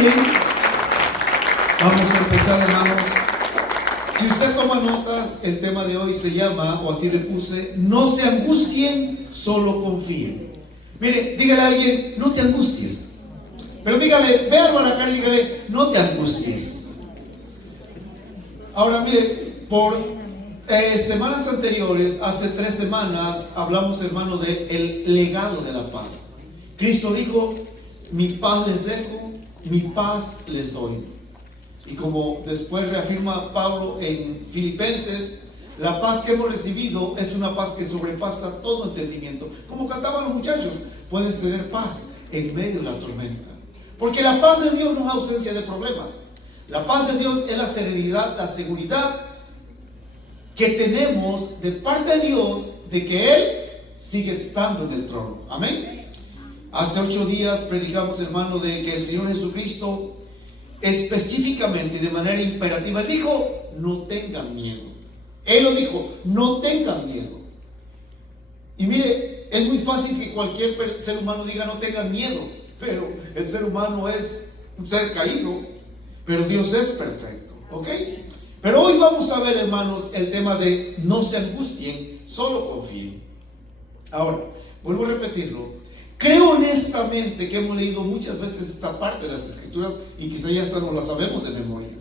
bien, vamos a empezar, hermanos. Si usted toma notas, el tema de hoy se llama, o así le puse, no se angustien, solo confíen. Mire, dígale a alguien, no te angusties. Pero dígale, véalo a la cara y dígale, no te angusties. Ahora mire, por semanas anteriores, hace 3 semanas, hablamos, hermano, del legado de la paz. Cristo dijo, mi paz les dejo, mi paz les doy. Y como después reafirma Pablo en Filipenses, la paz que hemos recibido es una paz que sobrepasa todo entendimiento. Como cantaban los muchachos, puedes tener paz en medio de la tormenta. Porque la paz de Dios no es ausencia de problemas. La paz de Dios es la serenidad, la seguridad que tenemos de parte de Dios de que Él sigue estando en el trono. Amén. Hace 8 días predicamos, hermano, de que el Señor Jesucristo específicamente y de manera imperativa, Él dijo, no tengan miedo. Él lo dijo, no tengan miedo. Y mire, es muy fácil que cualquier ser humano diga no tengan miedo, pero el ser humano es un ser caído, pero Dios es perfecto, ¿ok? Pero hoy vamos a ver, hermanos, el tema de no se angustien, solo confíen. Ahora, vuelvo a repetirlo. Creo honestamente que hemos leído muchas veces esta parte de las Escrituras y quizá ya hasta no la sabemos de memoria.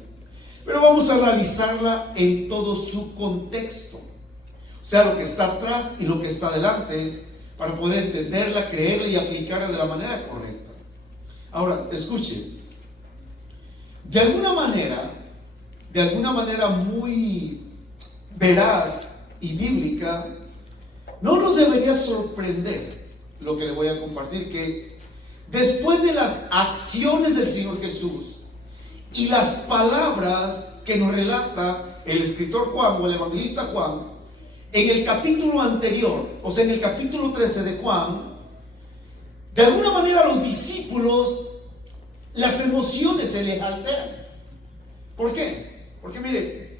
Pero vamos a analizarla en todo su contexto. O sea, lo que está atrás y lo que está adelante, para poder entenderla, creerla y aplicarla de la manera correcta. Ahora, escuchen. De alguna manera muy veraz y bíblica, no nos debería sorprender lo que le voy a compartir, que después de las acciones del Señor Jesús y las palabras que nos relata el escritor Juan o el evangelista Juan, en el capítulo anterior, o sea, en el capítulo 13 de Juan, de alguna manera a los discípulos las emociones se les alteran. ¿Por qué? Porque mire,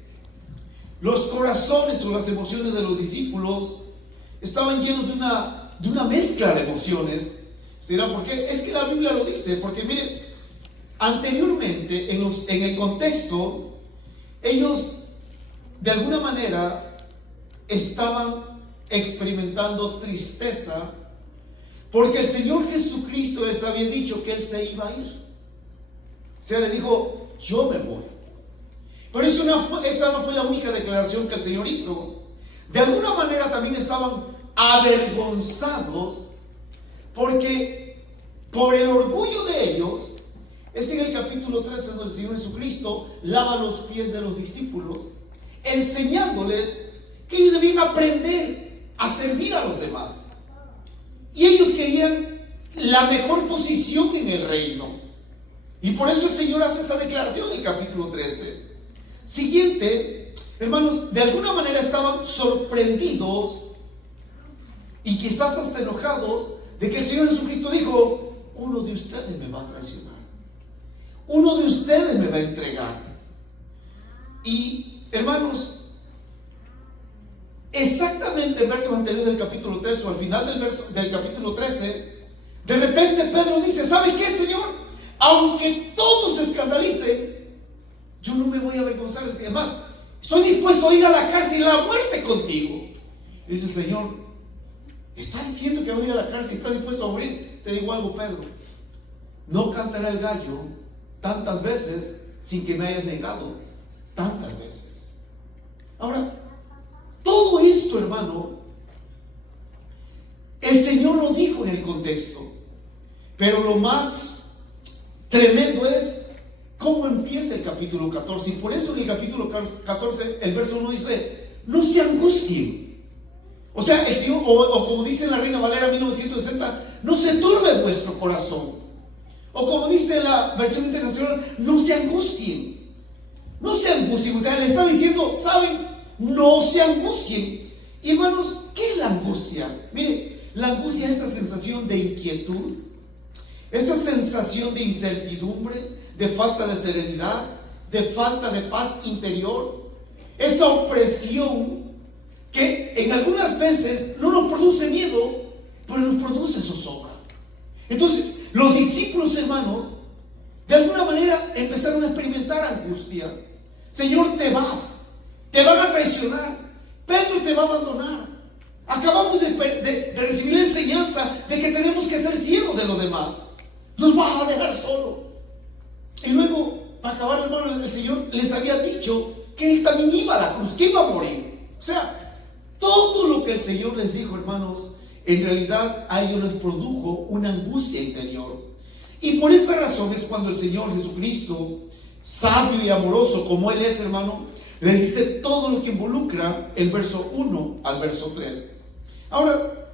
los corazones o las emociones de los discípulos estaban llenos de una mezcla de emociones. ¿Se dirá por qué? Es que la Biblia lo dice, porque mire, anteriormente en el contexto, ellos de alguna manera estaban experimentando tristeza, porque el Señor Jesucristo les había dicho que Él se iba a ir. O sea, les dijo, yo me voy. Pero esa no fue la única declaración que el Señor hizo. De alguna manera también estaban avergonzados, porque por el orgullo de ellos, es en el capítulo 13 donde el Señor Jesucristo lava los pies de los discípulos, enseñándoles que ellos debían aprender a servir a los demás. Y ellos querían la mejor posición en el reino. Y por eso el Señor hace esa declaración en el capítulo 13. Siguiente, hermanos, de alguna manera estaban sorprendidos y quizás hasta enojados de que el Señor Jesucristo dijo, uno de ustedes me va a traicionar, uno de ustedes me va a entregar. Y hermanos, exactamente en versos anteriores del capítulo 3 o al final del capítulo 13, de repente Pedro dice, ¿sabe qué, Señor? Aunque todos se escandalicen, yo no me voy a avergonzar de ti. Además, estoy dispuesto a ir a la cárcel y a la muerte contigo. Y dice el Señor, ¿estás diciendo que voy a ir a la cárcel y estás dispuesto a morir? Te digo algo, Pedro, no cantará el gallo tantas veces sin que me hayas negado tantas veces. Ahora, todo esto, hermano, el Señor lo dijo en el contexto, pero lo más tremendo es cómo empieza el capítulo 14. Y por eso en el capítulo 14 el verso 1 dice, no se angustien. O sea, el Señor, o como dice la Reina Valera 1960, no se turbe vuestro corazón. O como dice la versión internacional, no se angustien. No se angustien. O sea, le está diciendo, ¿saben? No se angustien. Y hermanos, ¿qué es la angustia? Mire, la angustia es esa sensación de inquietud, esa sensación de incertidumbre, de falta de serenidad, de falta de paz interior, esa opresión que en algunas veces no nos produce miedo, pero nos produce zozobra. Entonces, los discípulos, hermanos, de alguna manera empezaron a experimentar angustia. Señor, te vas, te van a traicionar, Pedro te va a abandonar. Acabamos de recibir la enseñanza de que tenemos que ser siervos de los demás. Nos vas a dejar solo. Y luego, para acabar, hermano, el Señor les había dicho que Él también iba a la cruz, que iba a morir. O sea, todo lo que el Señor les dijo, hermanos, en realidad a ellos les produjo una angustia interior. Y por esa razón es cuando el Señor Jesucristo, sabio y amoroso como Él es, hermano, les dice todo lo que involucra el verso 1 al verso 3. Ahora,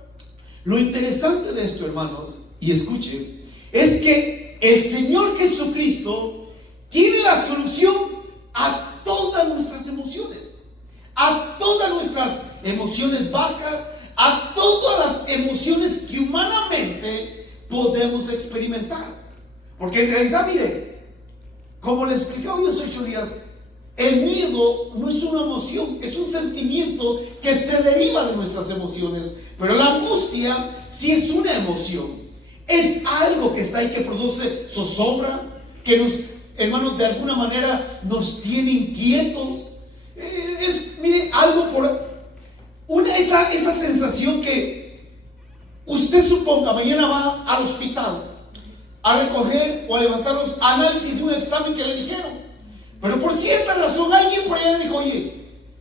lo interesante de esto, hermanos, y escuchen, es que el Señor Jesucristo tiene la solución a todas nuestras emociones, a todas nuestras emociones bajas, a todas las emociones que humanamente podemos experimentar. Porque en realidad, mire, como le explicaba yo hace 8 días, el miedo no es una emoción, es un sentimiento que se deriva de nuestras emociones. Pero la angustia sí es una emoción, es algo que está ahí, que produce zozobra, que nos, hermanos, de alguna manera nos tiene inquietos. Mire, algo por esa sensación que usted suponga mañana va al hospital a recoger o a levantar los análisis de un examen que le dijeron, pero por cierta razón alguien por allá le dijo: oye,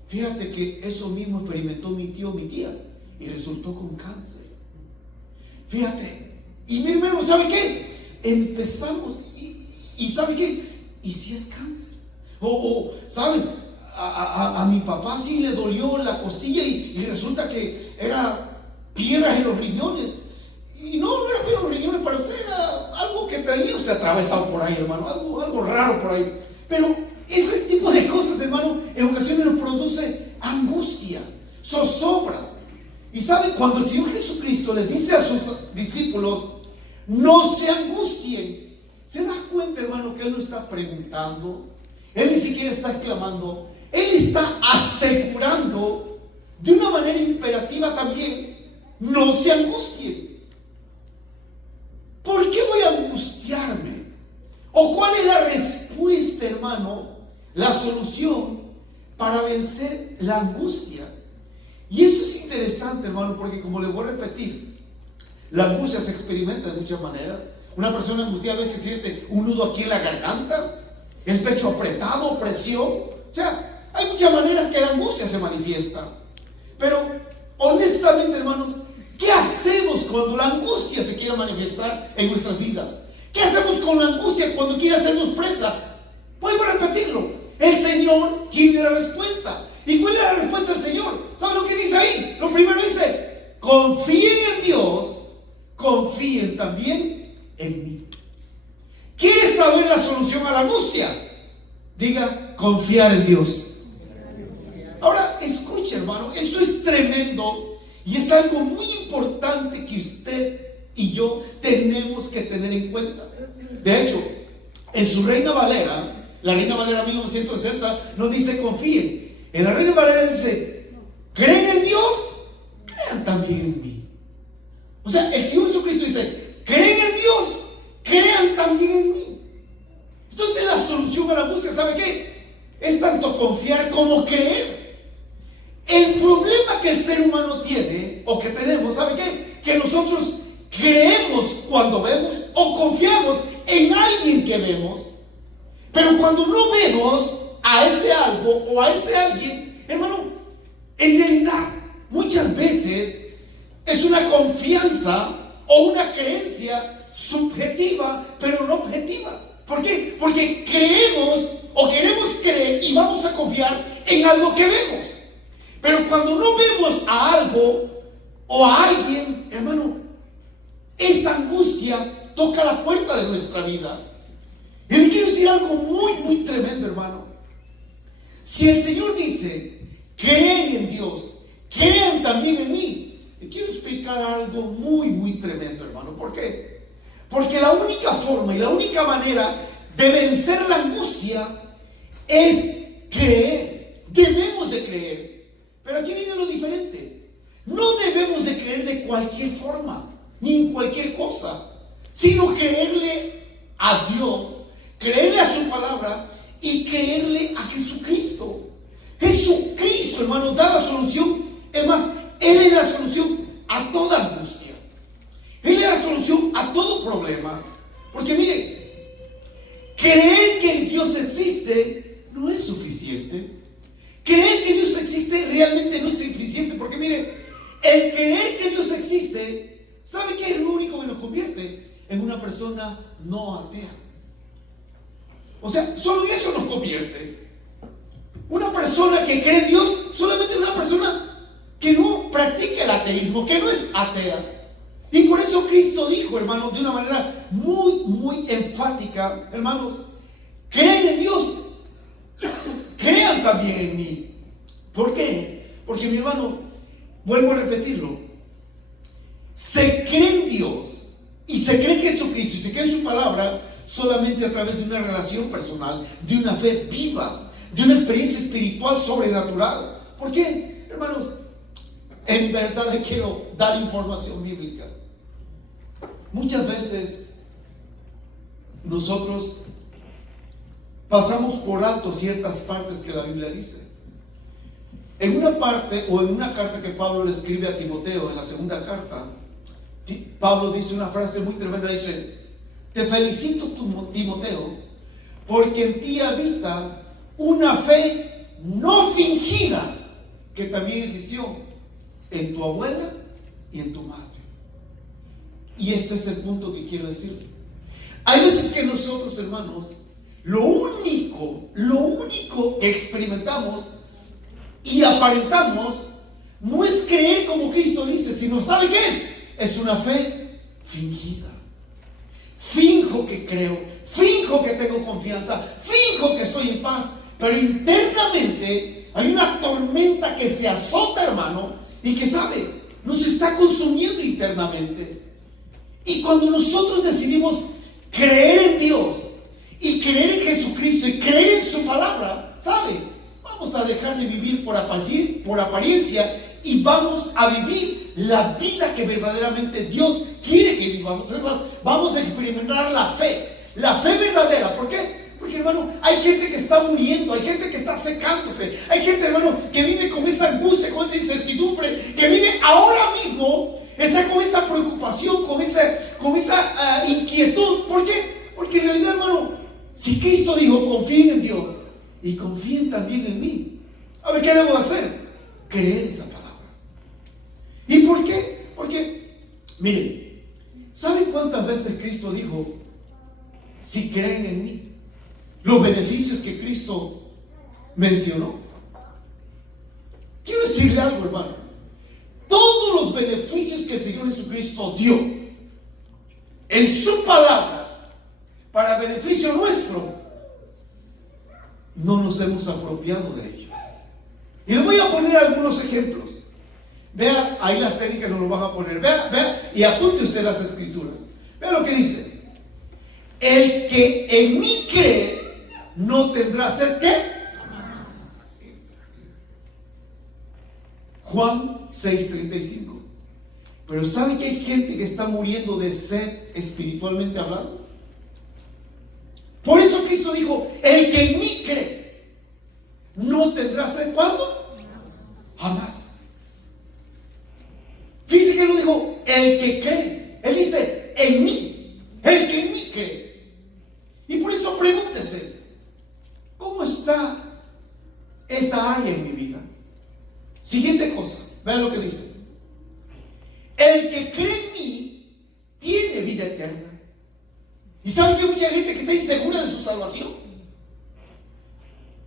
fíjate que eso mismo experimentó mi tío o mi tía y resultó con cáncer. Fíjate, y mi hermano, ¿sabe qué? Empezamos y ¿sabe qué? ¿Y si es cáncer? ¿Sabes? A mi papá sí le dolió la costilla y resulta que era piedras en los riñones. Y no era piedras en los riñones para usted, era algo que tenía usted atravesado por ahí, hermano, algo raro por ahí. Pero ese tipo de cosas, hermano, en ocasiones nos produce angustia, zozobra. Y sabe, cuando el Señor Jesucristo les dice a sus discípulos: no se angustien, se da cuenta, hermano, que Él no está preguntando, Él ni siquiera está exclamando, Él está asegurando de una manera imperativa también: no se angustien. ¿Por qué voy a angustiarme? ¿O cuál es la respuesta, hermano, la solución para vencer la angustia? Y esto es interesante, hermano, porque como les voy a repetir, la angustia se experimenta de muchas maneras. Una persona angustiada ve que siente un nudo aquí en la garganta, el pecho apretado, presión. O sea, hay muchas maneras que la angustia se manifiesta. Pero honestamente, hermanos, ¿qué hacemos cuando la angustia se quiere manifestar en nuestras vidas? ¿Qué hacemos con la angustia cuando quiere hacernos presa? Vuelvo a repetirlo: el Señor tiene la respuesta. ¿Y cuál es la respuesta del Señor? ¿Saben lo que dice ahí? Lo primero dice: confíen en Dios, confíen también en mí. ¿Quieres saber la solución a la angustia? Diga: confiar en Dios. Ahora, escuche, hermano, esto es tremendo y es algo muy importante que usted y yo tenemos que tener en cuenta. De hecho, en su Reina Valera, la Reina Valera 1960, nos dice: confíen. En la Reina Valera dice: ¿creen en Dios? Crean también en mí. O sea, el Señor Jesucristo dice: ¿creen en Dios? Crean también en mí. Entonces la solución a la angustia, ¿sabe qué? Es tanto confiar como creer. El problema que el ser humano tiene, o que tenemos, ¿sabe qué? Que nosotros creemos cuando vemos, o confiamos en alguien que vemos, pero cuando no vemos a ese algo o a ese alguien, hermano, en realidad muchas veces es una confianza o una creencia subjetiva, pero no objetiva. ¿Por qué? Porque creemos o queremos creer y vamos a confiar en algo que vemos. Pero cuando no vemos a algo o a alguien, hermano, esa angustia toca la puerta de nuestra vida. Y le quiero decir algo muy, muy tremendo, hermano. Si el Señor dice: creen en Dios, crean también en mí, le quiero explicar algo muy, muy tremendo, hermano. ¿Por qué? Porque la única forma y la única manera de vencer la angustia es creer. Debemos de creer. Pero aquí viene lo diferente. No debemos de creer de cualquier forma, ni en cualquier cosa, sino creerle a Dios, creerle a su palabra y creerle a Jesucristo. Jesucristo, hermano, da la solución. Es más, Él es la solución a toda angustia. Él es la solución a todo problema. Porque mire, creer que Dios existe no es suficiente. Creer que Dios existe realmente no es suficiente. Porque mire, el creer que Dios existe, ¿sabe qué es lo único que nos convierte? En una persona no atea. O sea, solo eso nos convierte. Una persona que cree en Dios solamente es una persona que no practica el ateísmo, que no es atea. Y por eso Cristo dijo, hermanos, de una manera muy enfática: hermanos, creen en Dios, crean también en mí. ¿Por qué? Porque, mi hermano, vuelvo a repetirlo, se cree en Dios y se cree en Jesucristo y se cree en su palabra solamente a través de una relación personal, de una fe viva, de una experiencia espiritual sobrenatural. ¿Por qué, hermanos? En verdad les quiero dar información bíblica. Muchas veces nosotros pasamos por alto ciertas partes que la Biblia dice. En una parte, o en una carta que Pablo le escribe a Timoteo, en la segunda carta, Pablo dice una frase muy tremenda. Dice: te felicito, Timoteo, porque en ti habita una fe no fingida, que también existió en tu abuela y en tu madre. Y este es el punto que quiero decir. Hay veces que nosotros, hermanos, lo único que experimentamos y aparentamos no es creer como Cristo dice, sino, ¿sabe qué es? Es una fe fingida. Finjo que creo, finjo que tengo confianza, finjo que estoy en paz, pero internamente hay una tormenta que se azota, hermano, y que, ¿sabe?, nos está consumiendo internamente. Y cuando nosotros decidimos creer en Dios y creer en Jesucristo y creer en su palabra, ¿sabe?, vamos a dejar de vivir por apariencia y vamos a vivir la vida que verdaderamente Dios quiere que vivamos. Es más, vamos a experimentar la fe verdadera. ¿Por qué? Porque, hermano, hay gente que está muriendo, hay gente que está secándose, hay gente, hermano, que vive con esa angustia, con esa incertidumbre, que vive ahora mismo, está con esa preocupación, con esa inquietud. ¿Por qué? Porque en realidad, hermano, si Cristo dijo: confíen en Dios y confíen también en mí, ¿sabe qué debo hacer? Creer esa palabra. ¿Y por qué? Porque, miren, ¿sabe cuántas veces Cristo dijo: si creen en mí? Los beneficios que Cristo mencionó. Quiero decirle algo, hermano. Todos los beneficios que el Señor Jesucristo dio en su palabra para beneficio nuestro, no nos hemos apropiado de ellos. Y les voy a poner algunos ejemplos. Vea, ahí las técnicas nos lo van a poner. Vea, y apunte usted las escrituras. Vea lo que dice: el que en mí cree no tendrá sed. ¿Qué? Juan 6:35. Pero ¿sabe que hay gente que está muriendo de sed espiritualmente hablando? Por eso Cristo dijo: el que en mí cree no tendrá sed. ¿Cuándo? Jamás. Fíjese que lo dijo: el que cree. Él dice: en mí. El que en mí cree. Y por eso pregúntese: ¿cómo está esa área en mi vida? Siguiente cosa, vean lo que dice: el que cree en mí tiene vida eterna. Y saben que hay mucha gente que está insegura de su salvación,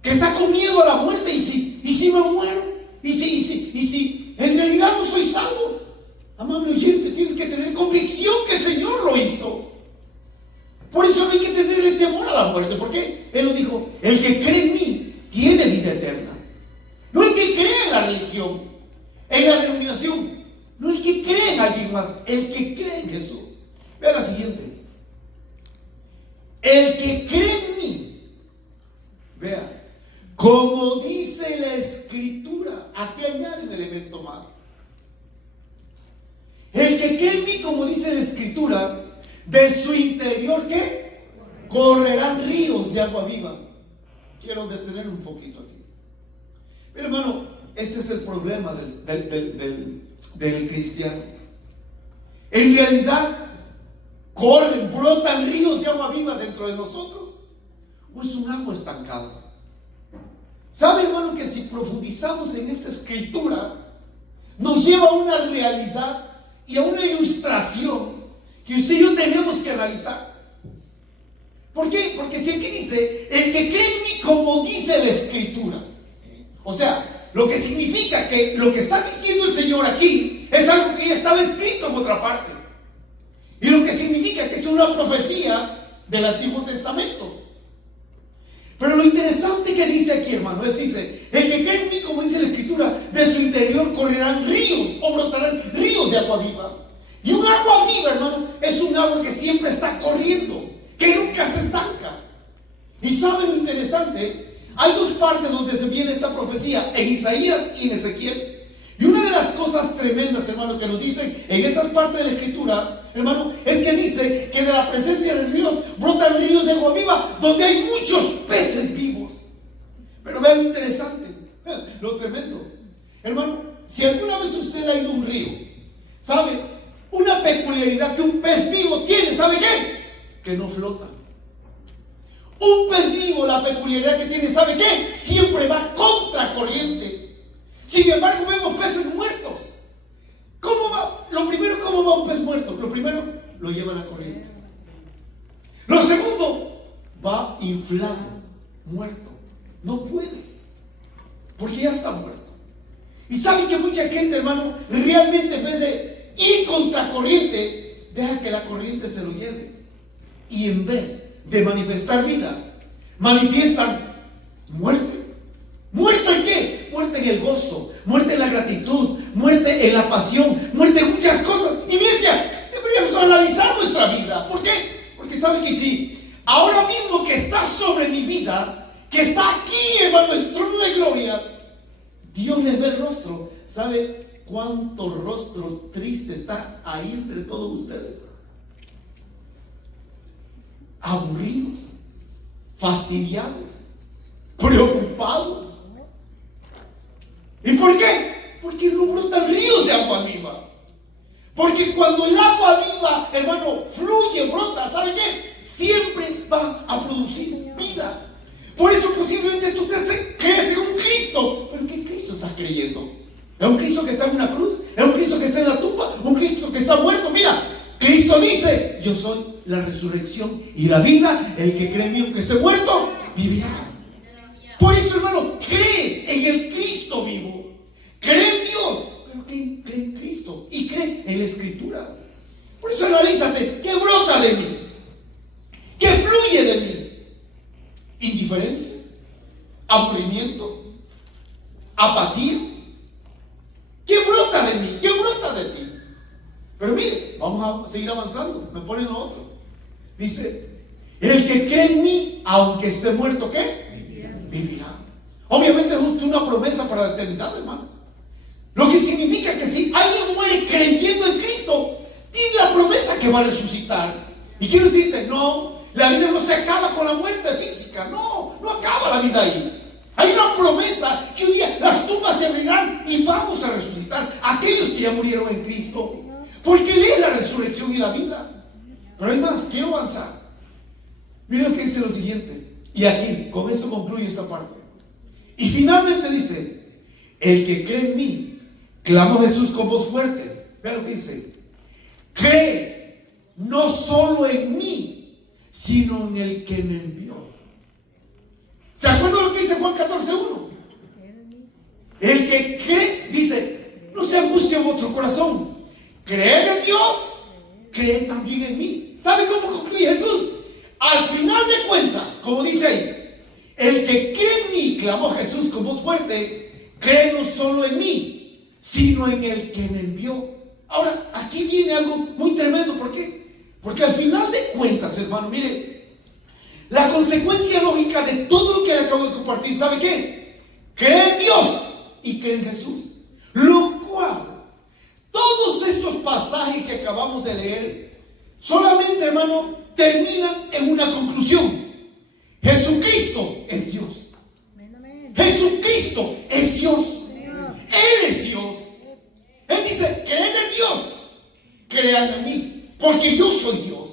que está con miedo a la muerte. ¿Y si me muero? ¿Y si en realidad no soy salvo? Amable oyente, tienes que tener convicción que el Señor lo hizo. Por eso no hay que tenerle temor a la muerte. ¿Por qué? Él lo dijo: el que cree en mí tiene vida eterna. No el que cree en la religión, en la denominación, no el que cree en alguien más, el que cree en Jesús. Vea la siguiente: el que cree en mí, vea, como dice la Escritura. Aquí añade un elemento más. El que cree en mí, como dice la Escritura, de su interior, ¿qué? correrán ríos de agua viva. Quiero detener un poquito aquí. Pero hermano, este es el problema del cristiano. En realidad, brotan ríos de agua viva dentro de nosotros, o es un agua estancada. ¿Sabe, hermano, que si profundizamos en esta escritura, nos lleva a una realidad y a una ilustración que usted y yo tenemos que analizar? ¿Por qué? Porque si aquí dice, el que cree en mí, como dice la escritura, o sea, lo que significa que lo que está diciendo el Señor aquí es algo que ya estaba escrito en otra parte, y lo que significa que es una profecía del Antiguo Testamento. Pero lo interesante que dice aquí, hermano, dice, el que cree en mí, como dice la escritura, de su interior correrán ríos o brotarán ríos de agua viva. Y un agua viva, hermano, es un agua que siempre está corriendo, que nunca se estanca. Y ¿saben lo interesante? Hay dos partes donde se viene esta profecía, en Isaías y en Ezequiel. Y una de las cosas tremendas, hermano, que nos dicen en esas partes de la escritura, hermano, es que dice que de la presencia del río brotan ríos de agua viva, donde hay muchos peces vivos. Pero vean lo interesante, lo tremendo. Hermano, si alguna vez usted ha ido a un río, ¿sabe? Una peculiaridad que un pez vivo tiene, ¿sabe qué? Que no flota. Un pez vivo, la peculiaridad que tiene, ¿sabe qué? Siempre va contra corriente. Sin embargo, vemos peces muertos. ¿Cómo va? Lo primero, ¿cómo va un pez muerto? Lo primero, lo lleva a la corriente. Lo segundo, va inflado, muerto. No puede, porque ya está muerto. Y saben que mucha gente, hermano, realmente en vez de ir contra corriente, deja que la corriente se lo lleve. Y en vez de manifestar vida, manifiestan muerte. ¿Muerte en qué? Muerte en el gozo, muerte en la gratitud, muerte en la pasión, muerte en muchas cosas. Iglesia, deberíamos analizar nuestra vida. ¿Por qué? Porque saben que si ahora mismo que está sobre mi vida, que está aquí, hermano, el trono de gloria, Dios les ve el rostro. ¿Sabe cuánto rostro triste está ahí entre todos ustedes? Aburridos, fastidiados, preocupados. ¿Y por qué? Porque no brotan ríos de agua viva. Porque cuando el agua viva, hermano, fluye, brota, ¿sabe qué? Siempre va a producir vida. Por eso posiblemente usted cree en un Cristo. ¿Pero qué Cristo estás creyendo? ¿Es un Cristo que está en una cruz? ¿Es un Cristo que está en la tumba? ¿Un Cristo que está muerto? Mira, Cristo dice, yo soy la resurrección y la vida. El que cree en mí, aunque esté muerto, vivirá. Por eso, hermano, cree en el Cristo vivo. Cree en Dios, pero cree en Cristo y cree en la Escritura. Por eso analízate, ¿qué brota de mí? ¿Qué fluye de mí? ¿Indiferencia? ¿Aburrimiento? ¿Apatía? ¿Qué brota de mí? ¿Qué brota de ti? Pero mire, vamos a seguir avanzando. Me ponen otro. Dice, el que cree en mí, aunque esté muerto, ¿qué? Vivirá. Obviamente es justo una promesa para la eternidad, hermano. Lo que significa que si alguien muere creyendo en Cristo, tiene la promesa que va a resucitar. Y quiero decirte, no, la vida no se acaba con la muerte física. No acaba la vida ahí. Hay una promesa que un día las tumbas se abrirán y vamos a resucitar aquellos que ya murieron en Cristo. Porque Él es la resurrección y la vida. Pero hay más, quiero avanzar. Miren lo que dice lo siguiente. Y aquí, con esto concluye esta parte. Y finalmente dice, el que cree en mí, clamó Jesús con voz fuerte. Vean lo que dice. Cree no solo en mí, sino en el que me envió. ¿Se acuerdan lo que dice Juan 14:1? El que cree, dice, no se angustie en vuestro corazón. Creed en Dios, cree también en mí. ¿Sabe cómo concluye Jesús? Al final de cuentas, como dice ahí, el que cree en mí, clamó Jesús con voz fuerte, cree no solo en mí, sino en el que me envió. Ahora, aquí viene algo muy tremendo. ¿Por qué? Porque al final de cuentas, hermano, mire, la consecuencia lógica de todo lo que le acabo de compartir, ¿sabe qué? Cree en Dios y cree en Jesús. Lo cual, todos estos pasajes que acabamos de leer, solamente, hermano, terminan en una conclusión: Jesucristo es Dios. Jesucristo es Dios. Él es Dios. Él dice: creen en Dios, crean en mí, porque yo soy Dios.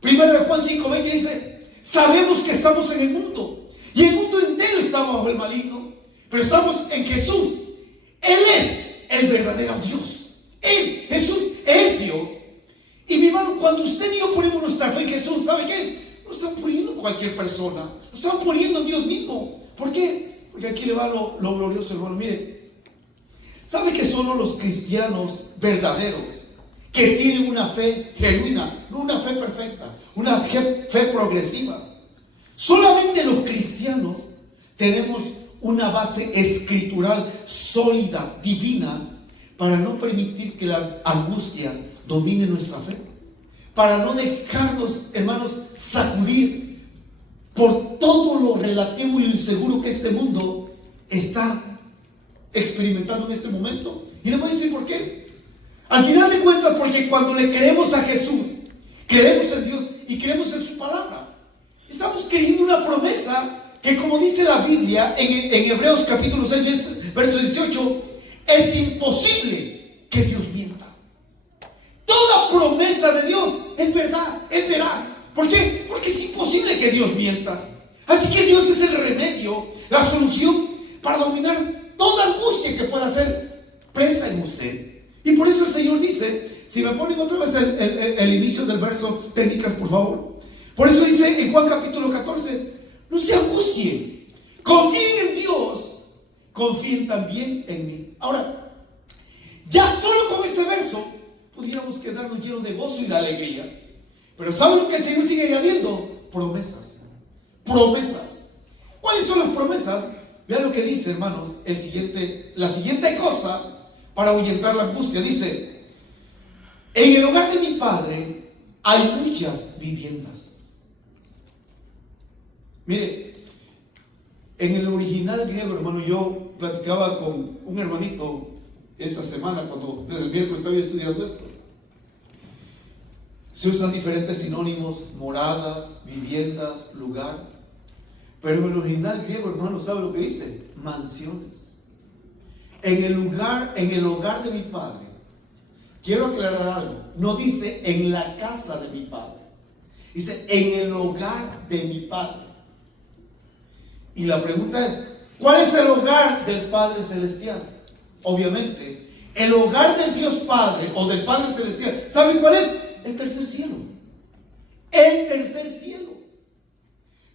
Primero de Juan 5:20 dice: sabemos que estamos en el mundo, y el mundo entero está bajo el maligno, pero estamos en Jesús. Él es el verdadero Dios. Él, Jesús, es Dios. Y mi hermano, cuando usted y yo ponemos nuestra fe en Jesús, ¿sabe qué? No están poniendo cualquier persona, lo están poniendo en Dios mismo. ¿Por qué? Porque aquí le va lo glorioso, hermano. Mire, ¿sabe que solo los cristianos verdaderos, que tienen una fe genuina, no una fe perfecta, una fe progresiva, solamente los cristianos tenemos una base escritural sólida, divina, para no permitir que la angustia domine nuestra fe, para no dejarnos, hermanos, sacudir por todo lo relativo y lo inseguro que este mundo está experimentando en este momento. Y le voy a decir por qué. Al final de cuentas, porque cuando le creemos a Jesús, creemos en Dios y creemos en su palabra, estamos creyendo una promesa que, como dice la Biblia en Hebreos capítulo 6, verso 18, es imposible que Dios mienta. Toda promesa de Dios es verdad, es veraz. ¿Por qué? Porque es imposible que Dios mienta. Así que Dios es el remedio, la solución para dominar toda angustia que pueda ser presa en usted. Y por eso el Señor dice, si me ponen otra vez el inicio del verso, técnicas, por favor. Por eso dice en Juan capítulo 14, no se angustien, confíen en Dios, confíen también en mí. Ahora, ya solo con ese verso pudiéramos quedarnos llenos de gozo y de alegría. Pero ¿saben lo que el Señor sigue añadiendo? Promesas. Promesas. ¿Cuáles son las promesas? Vean lo que dice, hermanos, la siguiente cosa para ahuyentar la angustia. Dice: en el hogar de mi Padre hay muchas viviendas. Mire, en el original griego, hermano, yo platicaba con un hermanito esta semana, cuando desde el miércoles estaba estudiando esto. Se usan diferentes sinónimos: moradas, viviendas, lugar. Pero en el original griego, hermano, ¿sabe lo que dice? Mansiones. En el hogar de mi Padre. Quiero aclarar algo. No dice en la casa de mi Padre. Dice en el hogar de mi Padre. Y la pregunta es: ¿cuál es el hogar del Padre Celestial? Obviamente, el hogar del Dios Padre o del Padre Celestial, ¿saben cuál es? El tercer cielo. El tercer cielo.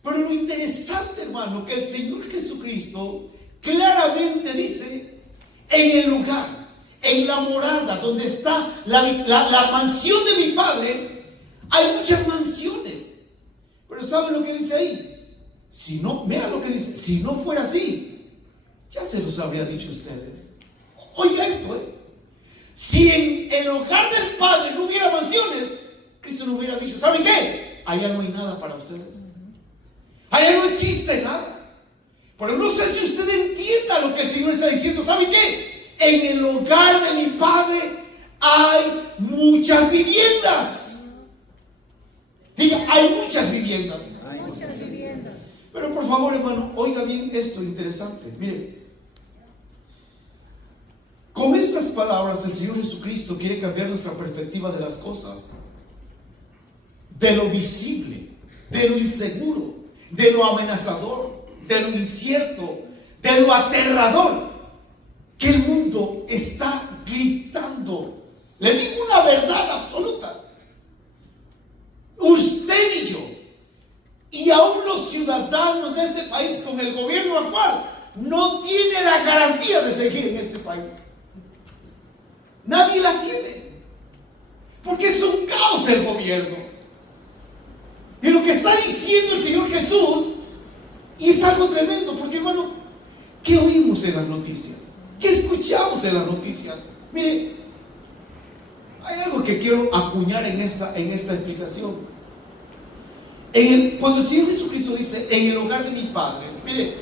Pero lo interesante, hermano, que el Señor Jesucristo claramente dice: en el lugar, en la morada donde está la mansión de mi Padre, hay muchas mansiones. Pero ¿saben lo que dice ahí? Si no, vean lo que dice: si no fuera así, ya se los habría dicho a ustedes. Oiga esto, si en el hogar del Padre no hubiera mansiones, Cristo no hubiera dicho: ¿saben qué? Allá no hay nada para ustedes. Allá no existe nada. Pero no sé si usted entienda lo que el Señor está diciendo. ¿Saben qué? En el hogar de mi Padre hay muchas viviendas. Diga: hay muchas viviendas. Hay muchas viviendas. Pero por favor, hermano, oiga bien esto interesante. Mire, con estas palabras el Señor Jesucristo quiere cambiar nuestra perspectiva de las cosas, de lo visible, de lo inseguro, de lo amenazador, de lo incierto, de lo aterrador que el mundo está gritando. Le digo una verdad absoluta: usted y yo, y aún los ciudadanos de este país con el gobierno actual, no tiene la garantía de seguir en este país. Nadie la tiene, porque es un caos el gobierno. Y lo que está diciendo el Señor Jesús, y es algo tremendo, porque hermanos, ¿qué oímos en las noticias? ¿Qué escuchamos en las noticias? Mire, hay algo que quiero acuñar en esta explicación. Cuando el Señor Jesucristo dice: en el hogar de mi Padre, mire,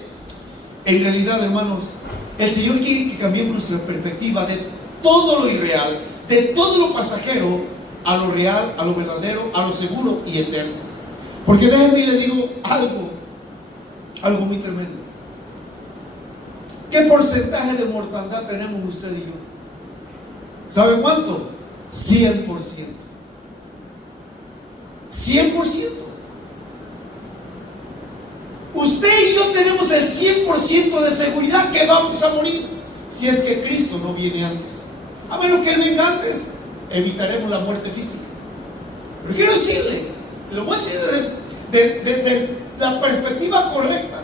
en realidad, hermanos, el Señor quiere que cambiemos nuestra perspectiva de todo lo irreal, de todo lo pasajero, a lo real, a lo verdadero, a lo seguro y eterno. Porque déjenme y le digo algo muy tremendo. ¿Qué porcentaje de mortandad tenemos usted y yo? ¿Sabe cuánto? 100%. 100%. Usted y yo tenemos el 100% de seguridad que vamos a morir, si es que Cristo no viene antes. A menos que Él venga antes, evitaremos la muerte física. Pero quiero decirle, lo voy a decir desde la perspectiva correcta.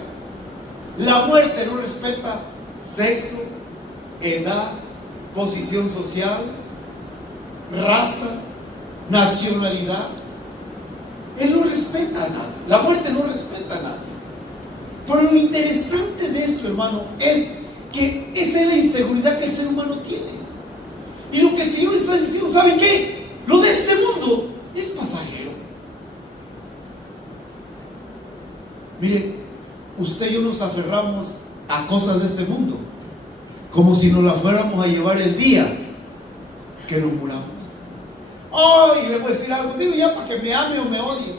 La muerte no respeta sexo, edad, posición social, raza, nacionalidad. Él no respeta a nadie. La muerte no respeta a nadie. Pero lo interesante de esto, hermano, es que esa es la inseguridad que el ser humano tiene. Y lo que el Señor está diciendo, ¿saben qué? Lo de este mundo es pasajero. Mire, usted y yo nos aferramos a cosas de este mundo como si nos las fuéramos a llevar el día que nos muramos. Y le voy a decir algo, digo ya para que me ame o me odie.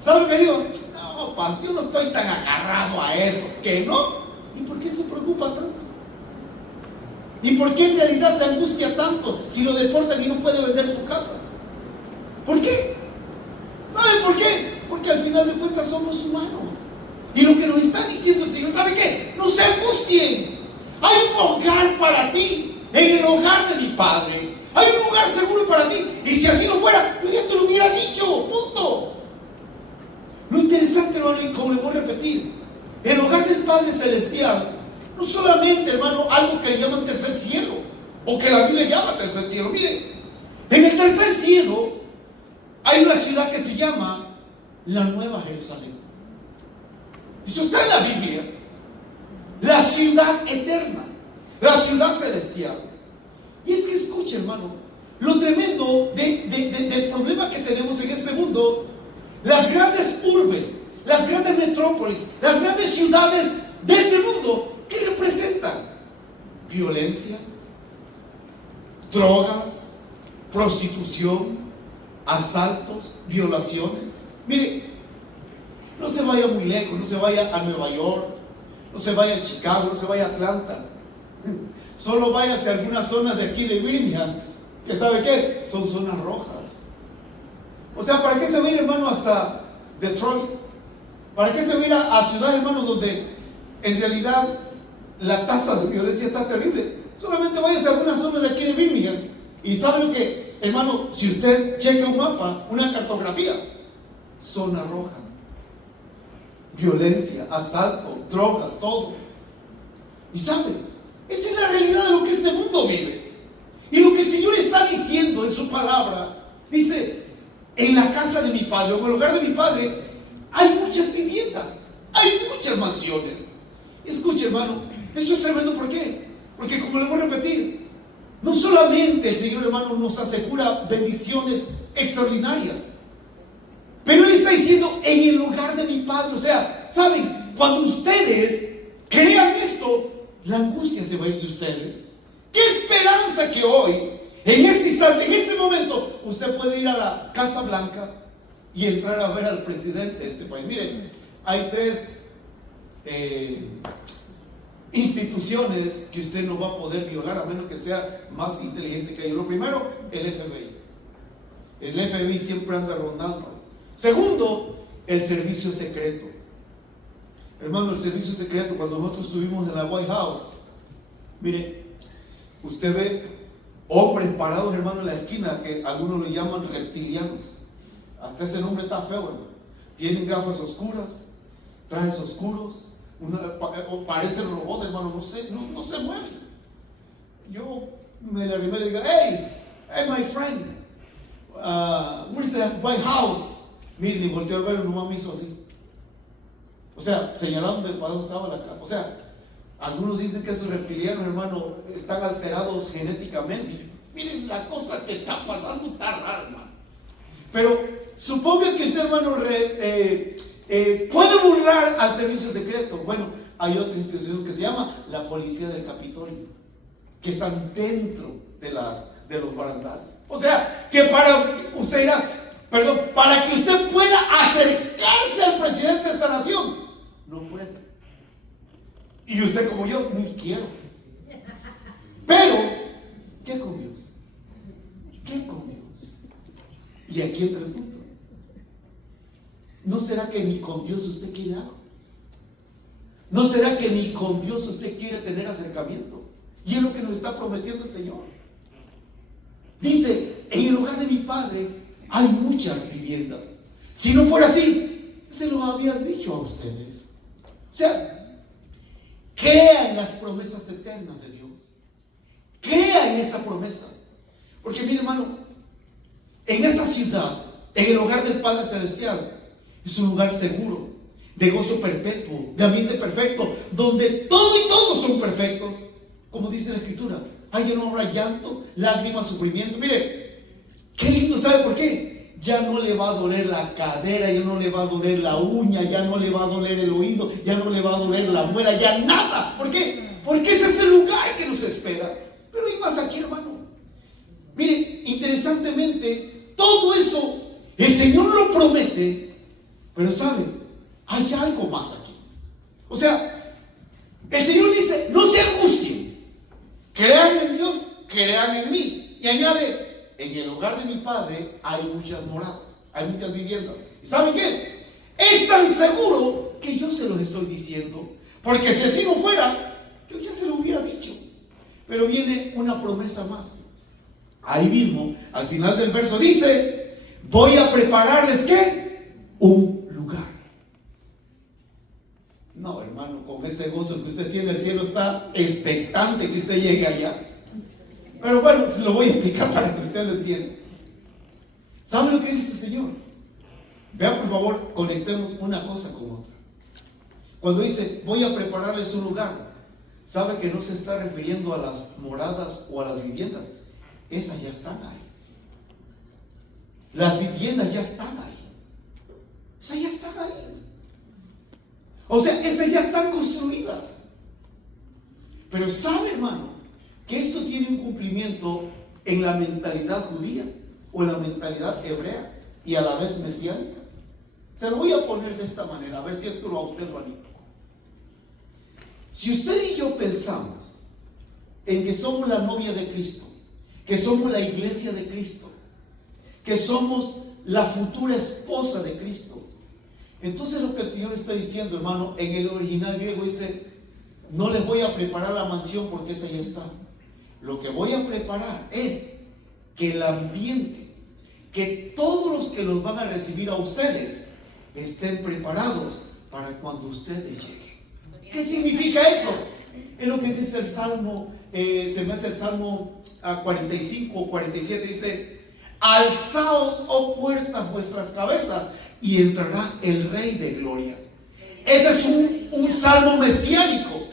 ¿Sabe lo que digo? No, yo no estoy tan agarrado a eso. ¿Que no? ¿Y por qué se preocupa tanto? ¿Y por qué en realidad se angustia tanto si lo deportan y no puede vender su casa? ¿Por qué? ¿Sabe por qué? Porque al final de cuentas somos humanos. Y lo que nos está diciendo el Señor, ¿sabe qué? No se angustien. Hay un hogar para ti en el hogar de mi Padre. Hay un lugar seguro para ti. Y si así no fuera, yo ya te lo hubiera dicho. Punto. Lo interesante, hermano, y como le voy a repetir, el hogar del Padre Celestial no solamente, hermano, algo que le llaman tercer cielo, o que la Biblia llama tercer cielo. Miren, en el tercer cielo hay una ciudad que se llama la Nueva Jerusalén. Eso está en la Biblia. La ciudad eterna, la ciudad celestial. Y es que escuche, hermano, lo tremendo del problema que tenemos en este mundo. Las grandes urbes, las grandes metrópolis, las grandes ciudades de este mundo, ¿qué representan? Violencia, drogas, prostitución, asaltos, violaciones. Mire, no se vaya muy lejos, no se vaya a Nueva York, no se vaya a Chicago, no se vaya a Atlanta. Solo vaya hacia algunas zonas de aquí de Birmingham, que ¿sabe qué? Son zonas rojas. O sea, ¿para qué se va a ir, hermano, hasta Detroit? ¿Para qué se va a ir a ciudades, hermanos, donde en realidad la tasa de violencia está terrible? Solamente vaya hacia algunas zonas de aquí de Birmingham. Y ¿sabe lo que, hermano? Si usted checa un mapa, una cartografía, zona roja. Violencia, asalto, drogas, todo. Y ¿sabe? Esa es la realidad de lo que este mundo vive. Y lo que el Señor está diciendo en su palabra, dice, en la casa de mi Padre, o en el hogar de mi Padre, hay muchas viviendas, hay muchas mansiones. Escuche, hermano, esto es tremendo. ¿Por qué? Porque, como le voy a repetir, no solamente el Señor, hermano, nos asegura bendiciones extraordinarias, pero Él está diciendo, en el hogar de mi Padre. O sea, ¿saben? Cuando ustedes crean esto, la angustia se va a ir de ustedes. ¡Qué esperanza que hoy, en este instante, en este momento, usted puede ir a la Casa Blanca y entrar a ver al presidente de este país? Miren, hay tres instituciones que usted no va a poder violar a menos que sea más inteligente que ellos. Lo primero, el FBI. El FBI siempre anda rondando. Segundo, el servicio secreto. Hermano, el servicio secreto, cuando nosotros estuvimos en la White House, mire, usted ve hombres parados, hermano, en la esquina, que algunos lo llaman reptilianos. Hasta ese nombre está feo, hermano. Tienen gafas oscuras, trajes oscuros, parecen robots, hermano, no se mueven. Yo me le arrimé y le digo, hey my friend, where's the White House? Miren, y volteó al ver, nomás me hizo así. O sea, señalando para dónde estaba la casa. O sea, algunos dicen que esos reptilianos, hermano, están alterados genéticamente. Miren, la cosa que está pasando está rara, hermano. Pero suponga que usted, hermano, puede burlar al servicio secreto. Bueno, hay otra institución que se llama la Policía del Capitolio, que están dentro de los barandales. O sea, que para usted dirá, perdón, para que usted pueda acercarse al presidente de esta nación, no puede. Y usted como yo, ni quiero. Pero, ¿qué con Dios? ¿Qué con Dios? Y aquí entra el punto. ¿No será que ni con Dios usted quiere algo? ¿No será que ni con Dios usted quiere tener acercamiento? Y es lo que nos está prometiendo el Señor. Dice, en el hogar de mi Padre hay muchas viviendas. Si no fuera así, se lo había dicho a ustedes. O sea, crea en las promesas eternas de Dios. Crea en esa promesa. Porque mire, hermano, en esa ciudad, en el hogar del Padre Celestial, es un lugar seguro, de gozo perpetuo, de ambiente perfecto, donde todo y todos son perfectos. Como dice la Escritura, ahí no habrá llanto, lágrimas, sufrimiento. Mire, qué lindo, ¿sabe por qué? Ya no le va a doler la cadera, ya no le va a doler la uña, ya no le va a doler el oído, ya no le va a doler la muela, ya nada. ¿Por qué? Porque ese es el lugar que nos espera. Pero hay más aquí, hermano. Mire, interesantemente, todo eso el Señor lo promete, pero ¿sabe? Hay algo más aquí. O sea, el Señor dice, no se angustien, crean en Dios, crean en mí. Y añade, en el hogar de mi Padre hay muchas moradas, hay muchas viviendas. ¿Y saben qué? Es tan seguro que yo se los estoy diciendo, porque si así no fuera, yo ya se lo hubiera dicho. Pero viene una promesa más. Ahí mismo, al final del verso dice, voy a prepararles ¿qué? Un lugar. No, hermano, con ese gozo que usted tiene, el cielo está expectante que usted llegue allá. Pero bueno, se lo voy a explicar para que usted lo entienda. ¿Sabe lo que dice el Señor? Vea, por favor, conectemos una cosa con otra. Cuando dice, voy a prepararles un lugar, ¿sabe que no se está refiriendo a las moradas o a las viviendas? Esas ya están ahí. Las viviendas ya están ahí. Esas ya están ahí. O sea, esas ya están construidas. Pero ¿sabe, hermano, que esto tiene un cumplimiento en la mentalidad judía o en la mentalidad hebrea y a la vez mesiánica? Se lo voy a poner de esta manera, a ver si esto a usted lo anima. Si usted y yo pensamos en que somos la novia de Cristo, que somos la iglesia de Cristo, que somos la futura esposa de Cristo, entonces lo que el Señor está diciendo, hermano, en el original griego dice, no les voy a preparar la mansión porque esa ya está. Lo que voy a preparar es que el ambiente, que todos los que los van a recibir a ustedes estén preparados para cuando ustedes lleguen. ¿Qué significa eso? Es lo que dice el Salmo, se me hace el Salmo 45 o 47, dice, alzaos, oh puertas, vuestras cabezas, y entrará el Rey de Gloria. Ese es un salmo mesiánico.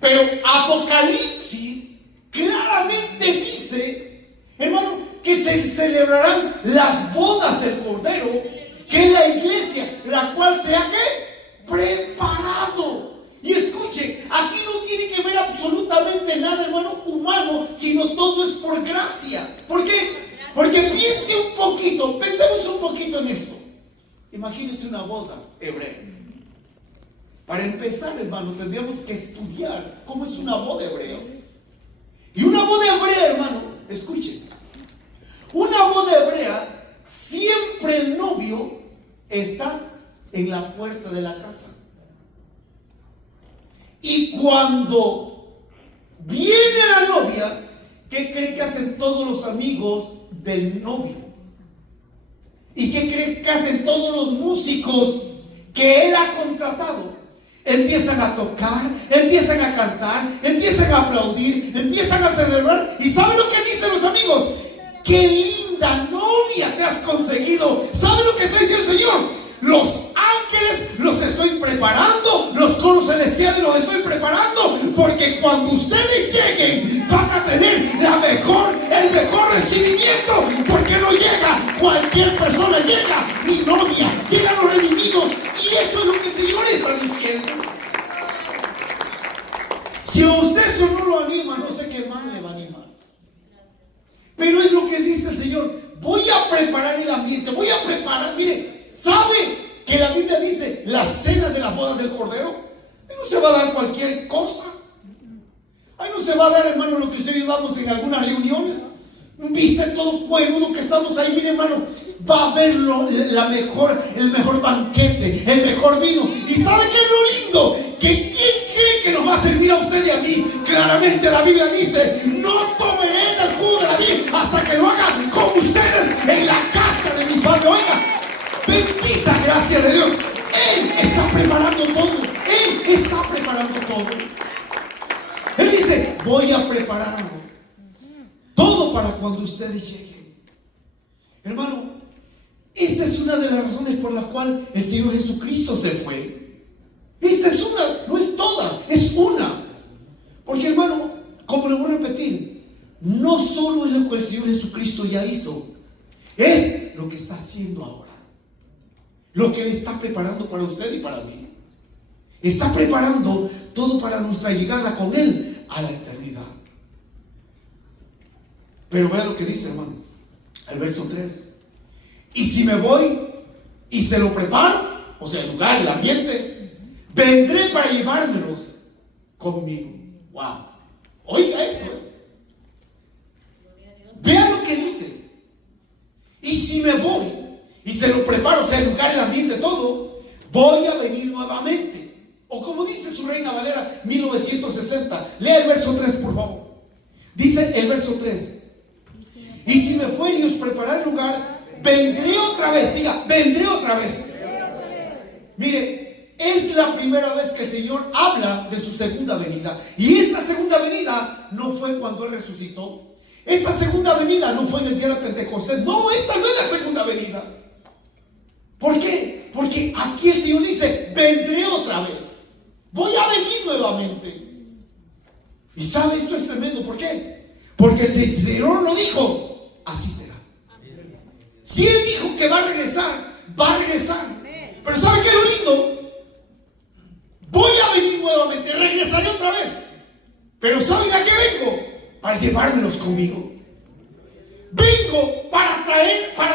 Pero Apocalipsis claramente dice, hermano, que se celebrarán las bodas del Cordero, que es la iglesia, la cual se ha ¿qué? Preparado. Y escuche, aquí no tiene que ver absolutamente nada, hermano, humano, sino todo es por gracia. ¿Por qué? Porque piense un poquito, pensemos un poquito en esto. Imagínese una boda hebrea. Para empezar, hermano, tendríamos que estudiar cómo es una boda hebrea. Y una boda hebrea, hermano, escuche, una boda hebrea, siempre el novio está en la puerta de la casa. Y cuando viene la novia, ¿qué cree que hacen todos los amigos del novio? ¿Y qué cree que hacen todos los músicos que él ha contratado? Empiezan a tocar, empiezan a cantar, empiezan a aplaudir, empiezan a celebrar. ¿Y saben lo que dicen los amigos? ¡Qué linda novia te has conseguido! ¿Saben lo que está diciendo el Señor? Los ángeles los estoy preparando, los coros celestiales los estoy preparando, porque cuando ustedes lleguen van a tener el mejor recibimiento, porque no llega cualquier persona, llega mi novia, llegan los redimidos, y eso es lo que el Señor está diciendo. Si a usted eso no lo anima, no sé qué más le va a animar. Pero es lo que dice el Señor: voy a preparar el ambiente, voy a preparar. Mire, ¿sabe que la Biblia dice la cena de las bodas del Cordero? Ahí no se va a dar cualquier cosa. Ahí no se va a dar, hermano, lo que ustedes damos en algunas reuniones. Viste todo cuerudo que estamos ahí. Mire, hermano, va a haber el mejor banquete, el mejor vino. ¿Y sabe qué es lo lindo? Que ¿quién cree que nos va a servir a usted y a mí? Claramente la Biblia dice: no tomaré del jugo de la vid hasta que lo haga con ustedes en la casa de mi Padre. Oiga, bendita gracia de Dios. Él está preparando todo. Él está preparando todo. Él dice: voy a prepararlo todo para cuando ustedes lleguen. Hermano, esta es una de las razones por las cuales el Señor Jesucristo se fue. Esta es una, no es toda, es una. Porque, hermano, como le voy a repetir, no solo es lo que el Señor Jesucristo ya hizo, es lo que está haciendo ahora. Lo que Él está preparando para usted y para mí. Está preparando todo para nuestra llegada con Él a la eternidad. Pero vea lo que dice, hermano, el verso 3. Y si me voy y se lo preparo, o sea, el lugar, el ambiente, vendré para llevármelos conmigo. Wow. Oiga eso. Vea lo que dice. Y si me voy y se lo preparo, o sea, el lugar, el ambiente, todo, voy a venir nuevamente. O como dice su Reina Valera 1960. Lea el verso 3, por favor. Dice el verso 3: y si me fuere y os preparar el lugar, vendré otra vez. Diga, vendré otra vez. Mire, es la primera vez que el Señor habla de su segunda venida. Y esta segunda venida no fue cuando Él resucitó. Esta segunda venida no fue en el día de Pentecostés. No, esta no es la segunda venida. ¿Por qué? Porque aquí el Señor dice: vendré otra vez. Voy a venir nuevamente. Y sabe, esto es tremendo. ¿Por qué? Porque el Señor lo dijo. Así será. Si Él dijo que va a regresar, va a regresar. Pero ¿sabe qué es lo lindo? Voy a venir nuevamente, regresaré otra vez. Pero ¿saben a qué vengo? Para llevármelos conmigo. Vengo para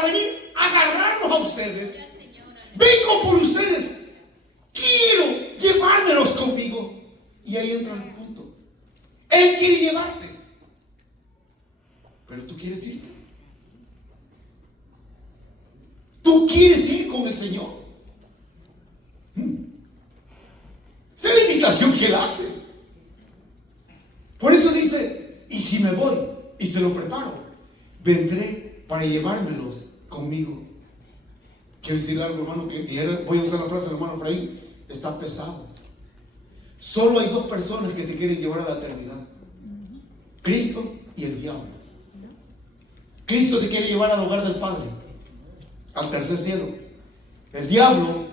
venir a agarrarlos a ustedes. Vengo por ustedes. Quiero llevármelos conmigo. Y ahí entra el punto. Él quiere llevarte. Pero tú quieres irte. Tú quieres ir con el Señor. Esa es la invitación que Él hace. Por eso dice: y si me voy y se lo preparo, vendré para llevármelos conmigo. Quiero decirle algo, hermano, voy a usar la frase del hermano Efraín: está pesado. Solo hay dos personas que te quieren llevar a la eternidad: Cristo y el diablo. Cristo te quiere llevar al hogar del Padre, al tercer cielo. El diablo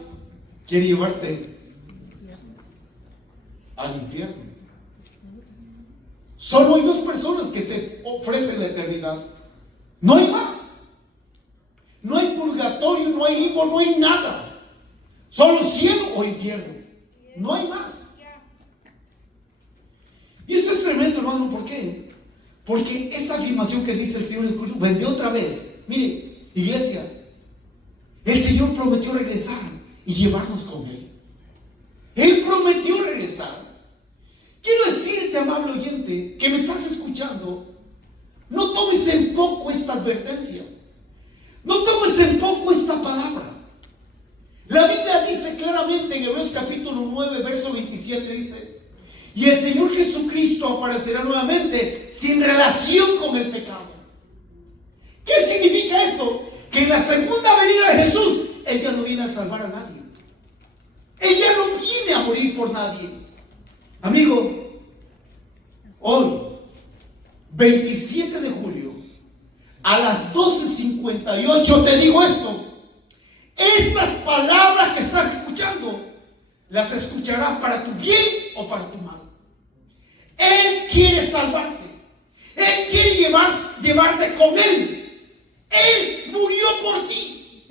quiere llevarte al infierno. Solo hay dos personas que te ofrecen la eternidad. No hay más. No hay purgatorio, no hay limbo, no hay nada. Solo cielo o infierno. No hay más. Y eso es tremendo, hermano. ¿Por qué? Porque esa afirmación que dice el Señor Jesucristo, vendré otra vez. Mire, iglesia, el Señor prometió regresar y llevarnos con Él. Él prometió regresar. Quiero decirte, amable oyente, que me estás escuchando, no tomes en poco esta advertencia. No tomes en poco esta palabra. La Biblia dice claramente en Hebreos capítulo 9, verso 27, dice: y el Señor Jesucristo aparecerá nuevamente sin relación con el pecado. ¿Qué significa eso? Que en la segunda venida de Jesús, Él ya no viene a salvar a nadie. Él ya no viene a morir por nadie. Amigo, hoy, 27 de julio, a las 12:58, te digo esto: estas palabras que estás escuchando, las escucharás para tu bien o para tu mal. Él quiere salvarte. Él quiere llevarte con Él. Él murió por ti.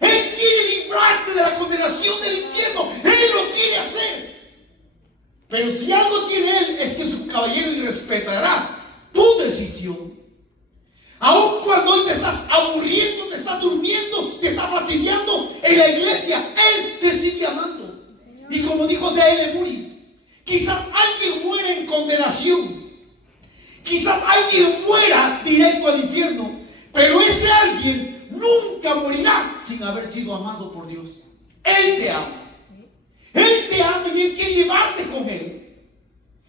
Él quiere librarte de la condenación del infierno. Él lo quiere hacer. Pero si algo tiene Él, es que su caballero y respetará tu decisión. Aun cuando hoy te estás aburriendo, te estás durmiendo, te estás fastidiando en la iglesia, Él te sigue amando. Y como dijo D.L. Moody, quizás alguien muera en condenación, quizás alguien muera directo al infierno, pero ese alguien nunca morirá sin haber sido amado por Dios. Él te ama. Él te ama y Él quiere llevarte con Él.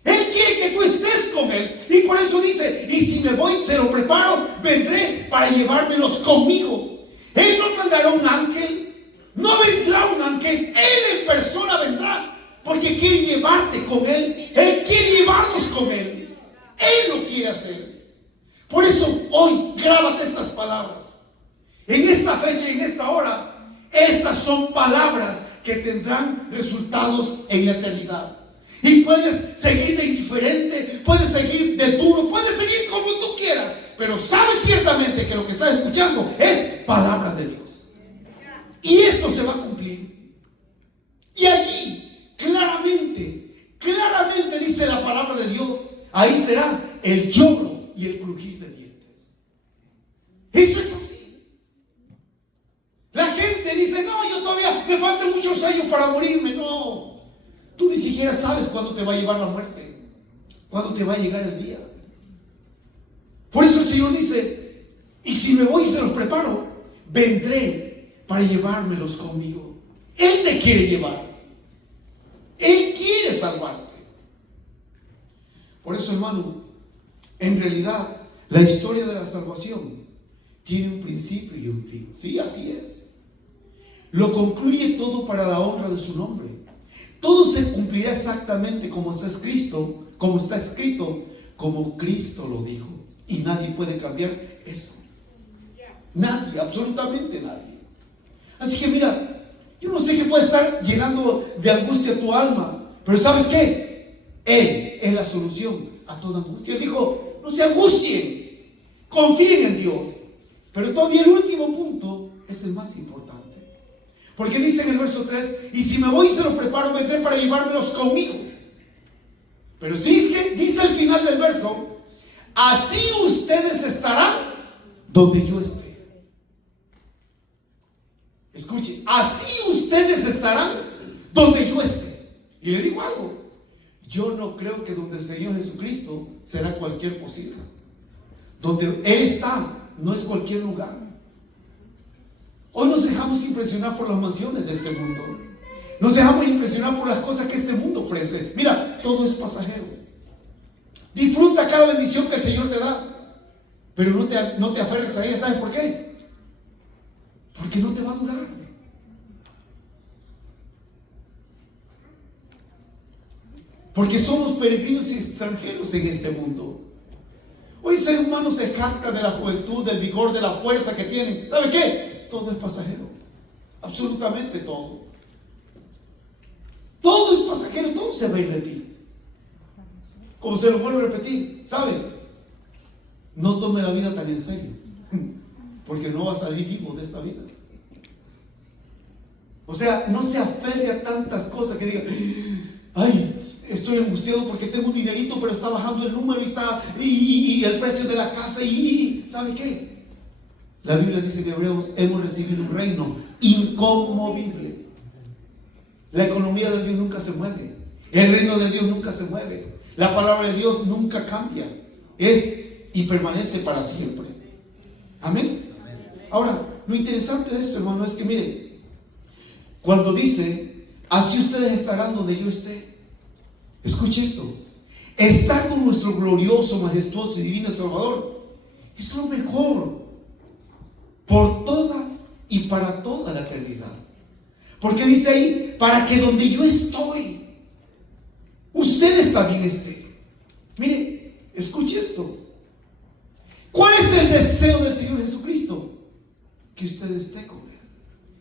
Él quiere que tú estés con Él. Y por eso dice, y si me voy, se lo preparo, vendré para llevármelos conmigo. Él no mandará un ángel, no vendrá un ángel, Él en persona vendrá, porque quiere llevarte con Él. Él quiere llevarnos con Él. Él lo quiere hacer. Por eso hoy grábate estas palabras. En esta fecha y en esta hora, estas son palabras que tendrán resultados en la eternidad. Y puedes seguir de indiferente, puedes seguir de duro, puedes seguir como tú quieras, pero sabes ciertamente que lo que estás escuchando es palabra de Dios. Y esto se va a cumplir. Y allí, claramente dice la palabra de Dios, ahí será el lloro y el crujir de dientes. Eso es así. La gente dice, no, yo todavía me faltan muchos años para morirme. No. Tú ni siquiera sabes cuándo te va a llevar la muerte, cuándo te va a llegar el día. Por eso el Señor dice, y si me voy y se los preparo, vendré para llevármelos conmigo. Él te quiere llevar. Él quiere salvarte. Por eso, hermano, en realidad la historia de la salvación tiene un principio y un fin. Sí, así es. Lo concluye todo para la honra de su nombre. Todo se cumplirá exactamente como está escrito, como Cristo lo dijo. Y nadie puede cambiar eso. Nadie, absolutamente nadie. Así que mira, yo no sé qué puede estar llenando de angustia tu alma, pero ¿sabes qué? Él es la solución a toda angustia. Él dijo, no se angustien, confíen en Dios. Pero todavía el último punto es el más importante. Porque dice en el verso 3, y si me voy y se los preparo, vendré para llevármelos conmigo. Pero sí es que dice al final del verso, así ustedes estarán donde yo esté. Escuche, así ustedes estarán donde yo esté. Y le digo algo, yo no creo que donde el Señor Jesucristo será cualquier posible. Donde Él está, no es cualquier lugar. Hoy nos dejamos impresionar por las mansiones de este mundo. Nos dejamos impresionar por las cosas que este mundo ofrece. Mira, todo es pasajero. Disfruta cada bendición que el Señor te da, pero no te aferres a ella. ¿Sabes por qué? Porque no te va a durar. Porque somos peregrinos y extranjeros en este mundo. Hoy el ser humano se jacta de la juventud, del vigor, de la fuerza que tienen. ¿Sabe qué? Todo es pasajero. Absolutamente todo. Todo es pasajero, todo se va a ir de ti. Como se lo vuelvo a repetir, ¿sabe? No tome la vida tan en serio, porque no va a salir vivo de esta vida. O sea, no se aferre a tantas cosas que diga, ay, estoy angustiado porque tengo un dinerito, pero está bajando el número y el precio de la casa ¿sabe qué? La Biblia dice que hemos recibido un reino inconmovible. La economía de Dios nunca se mueve. El reino de Dios nunca se mueve. La palabra de Dios nunca cambia. Es y permanece para siempre. Amén. Ahora, lo interesante de esto, hermano, es que mire, cuando dice, así ustedes estarán donde yo esté. Escuche esto. Estar con nuestro glorioso, majestuoso y divino Salvador es lo mejor por toda y para toda la eternidad. Porque dice ahí, para que donde yo estoy, ustedes también estén. Mire, escuche esto. ¿Cuál es el deseo del Señor Jesucristo? Que usted esté con Él.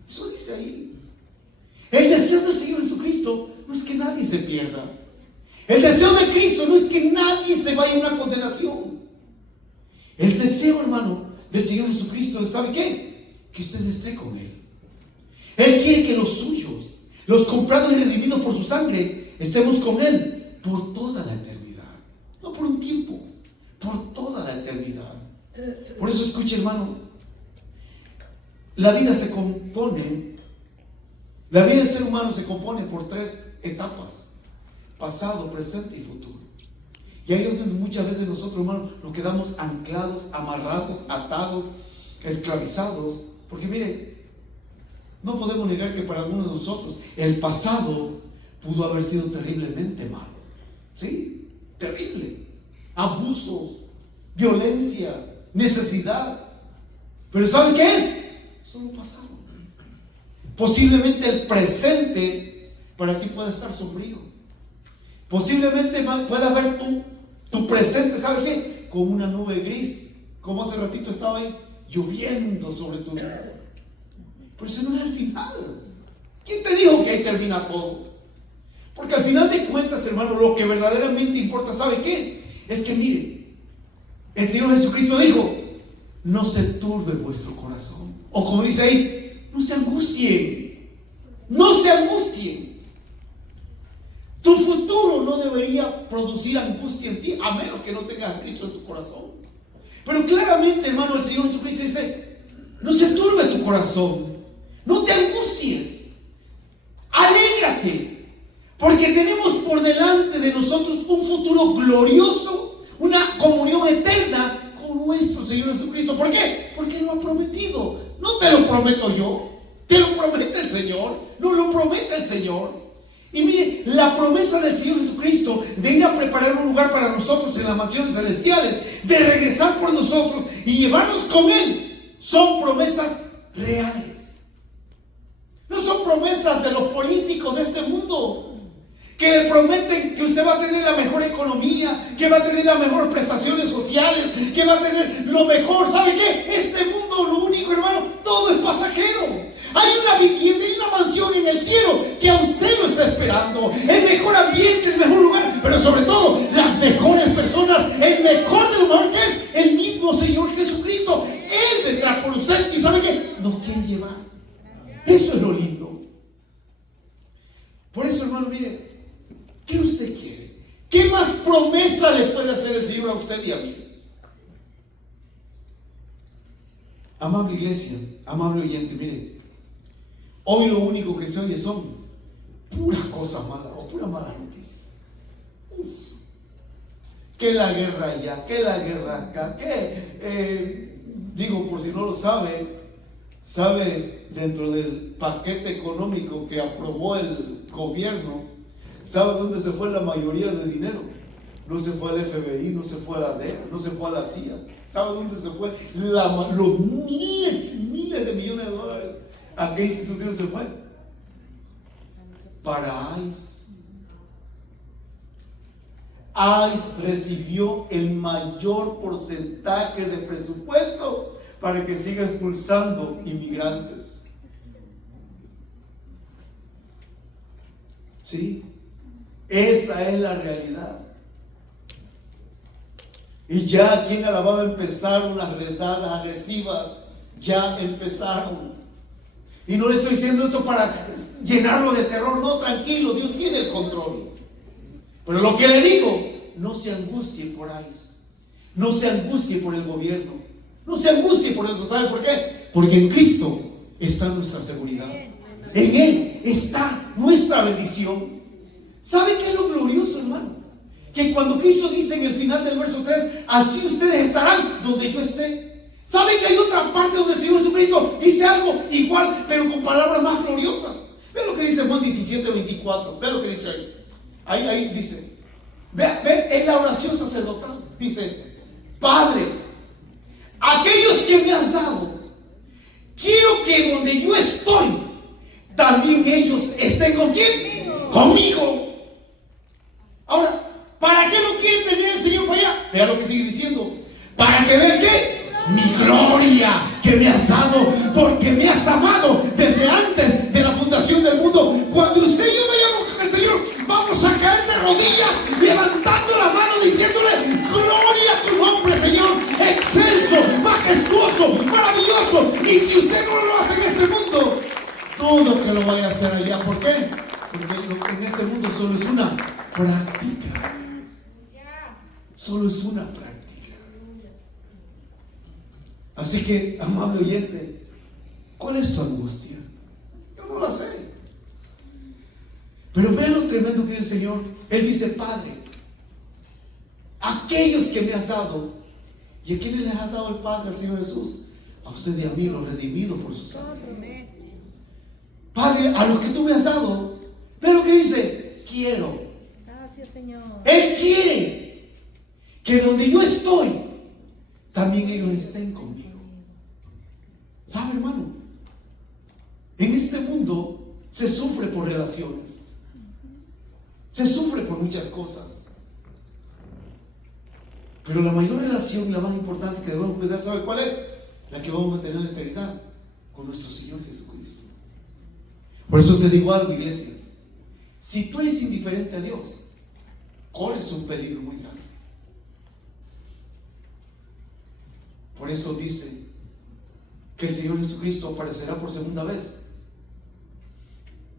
Eso dice ahí. El deseo del Señor Jesucristo no es que nadie se pierda. El deseo de Cristo no es que nadie se vaya a una condenación. El deseo, hermano, del Señor Jesucristo es, ¿sabe qué? Que usted esté con Él. Él quiere que los suyos, los comprados y redimidos por su sangre, estemos con Él por toda la eternidad. No por un tiempo, por toda la eternidad. Por eso la vida se compone, la vida del ser humano se compone por 3 etapas: pasado, presente y futuro. Y ahí es donde muchas veces nosotros, hermanos, nos quedamos anclados, amarrados, atados, esclavizados. Porque mire, no podemos negar que para algunos de nosotros el pasado pudo haber sido terriblemente malo. ¿Sí? Terrible. Abusos, violencia, necesidad. Pero ¿saben qué es? Solo pasado. Posiblemente el presente para ti pueda estar sombrío. Posiblemente pueda ver tu presente, ¿sabe qué? Como una nube gris, como hace ratito estaba ahí, lloviendo sobre tu vida. Pero ese no es el final. ¿Quién te dijo que ahí termina todo? Porque al final de cuentas, hermano, lo que verdaderamente importa, ¿sabe qué? Es que mire, el Señor Jesucristo dijo: no se turbe vuestro corazón. O como dice ahí, no se angustien. No se angustien. Tu futuro no debería producir angustia en ti, a menos que no tengas a Cristo en tu corazón. Pero claramente, hermano, el Señor Jesucristo dice: no se turbe tu corazón, no te angusties, alégrate, porque tenemos por delante de nosotros un futuro glorioso, una comunión eterna con nuestro Señor Jesucristo. ¿Por qué? Porque Él lo ha prometido. No te lo prometo yo, te lo promete el Señor, no lo promete el Señor. Y mire, la promesa del Señor Jesucristo de ir a preparar un lugar para nosotros en las mansiones celestiales, de regresar por nosotros y llevarnos con Él, son promesas reales. No son promesas de los políticos de este mundo, que le prometen que usted va a tener la mejor economía, que va a tener las mejores prestaciones sociales, que va a tener lo mejor. ¿Sabe qué? Este mundo, lo único, hermano, todo es pasajero. Hay una vivienda, hay una mansión en el cielo que a usted lo está esperando. El mejor ambiente, el mejor lugar, pero sobre todo las mejores personas, el mejor de lo mejor, que es el mismo Señor Jesucristo. Él vendrá por usted y ¿sabe qué? Nos quiere llevar. Eso es lo lindo. Por eso, hermano, mire, ¿qué usted quiere? ¿Qué más promesa le puede hacer el Señor a usted y a mí? Amable iglesia, amable oyente, mire, hoy lo único que se oye son puras cosas malas o puras malas noticias. Que la guerra allá, que la guerra acá, digo, por si no lo sabe dentro del paquete económico que aprobó el gobierno, ¿sabe dónde se fue la mayoría de dinero? No se fue al FBI, no se fue a la DEA, no se fue a la CIA. ¿Sabe dónde se fue los miles y miles de millones de dólares? ¿A qué institución se fue? Para ICE. ICE recibió el mayor porcentaje de presupuesto para que siga expulsando inmigrantes. ¿Sí? Esa es la realidad. Y ya aquí en Alabama empezaron las redadas agresivas. Ya empezaron. Y no le estoy diciendo esto para llenarlo de terror. No, tranquilo, Dios tiene el control. Pero lo que le digo, no se angustie por ICE. No se angustie por el gobierno. No se angustie por eso. ¿Sabe por qué? Porque en Cristo está nuestra seguridad. En Él está nuestra bendición. ¿Sabe qué es lo glorioso, hermano? Que cuando Cristo dice en el final del verso 3, así ustedes estarán donde yo esté. ¿Sabe que hay otra parte donde el Señor Jesucristo dice algo igual, pero con palabras más gloriosas? Ve lo que dice Juan 17:24. Ve lo que dice ahí. Ahí dice. Ve, es la oración sacerdotal. Dice: Padre, aquellos que me has dado, quiero que donde yo estoy, también ellos estén ¿con quién? Conmigo. Ahora, ¿para qué no quiere tener el Señor para allá? Vea lo que sigue diciendo. Para que vean ¿qué? Mi gloria que me has dado, porque me has amado desde antes de la fundación del mundo. Cuando usted y yo vayamos con el Señor, vamos a caer de rodillas, levantando la mano, diciéndole: gloria a tu nombre, Señor, excelso, majestuoso, maravilloso. Y si usted no lo hace en este mundo, todo que lo vaya a hacer allá. ¿Por qué? Porque en este mundo solo es una práctica. Solo es una práctica. Así que, amable oyente, ¿Cuál es tu angustia? Yo no la sé. Pero vean lo tremendo que es el Señor. Él dice: Padre, aquellos que me has dado. ¿Y a quiénes les has dado el Padre, al Señor Jesús? A usted y a mí, los redimidos por su sangre. Padre, a los que tú me has dado. Ve lo que dice: quiero. Gracias, Señor. Él quiere que donde yo estoy, también ellos estén conmigo. ¿Sabe, hermano? En este mundo se sufre por relaciones. Se sufre por muchas cosas. Pero la mayor relación y la más importante que debemos cuidar, ¿sabe cuál es? La que vamos a tener en la eternidad con nuestro Señor Jesucristo. Por eso te digo algo, iglesia: si tú eres indiferente a Dios, corres un peligro muy grande. Por eso dice que el Señor Jesucristo aparecerá por segunda vez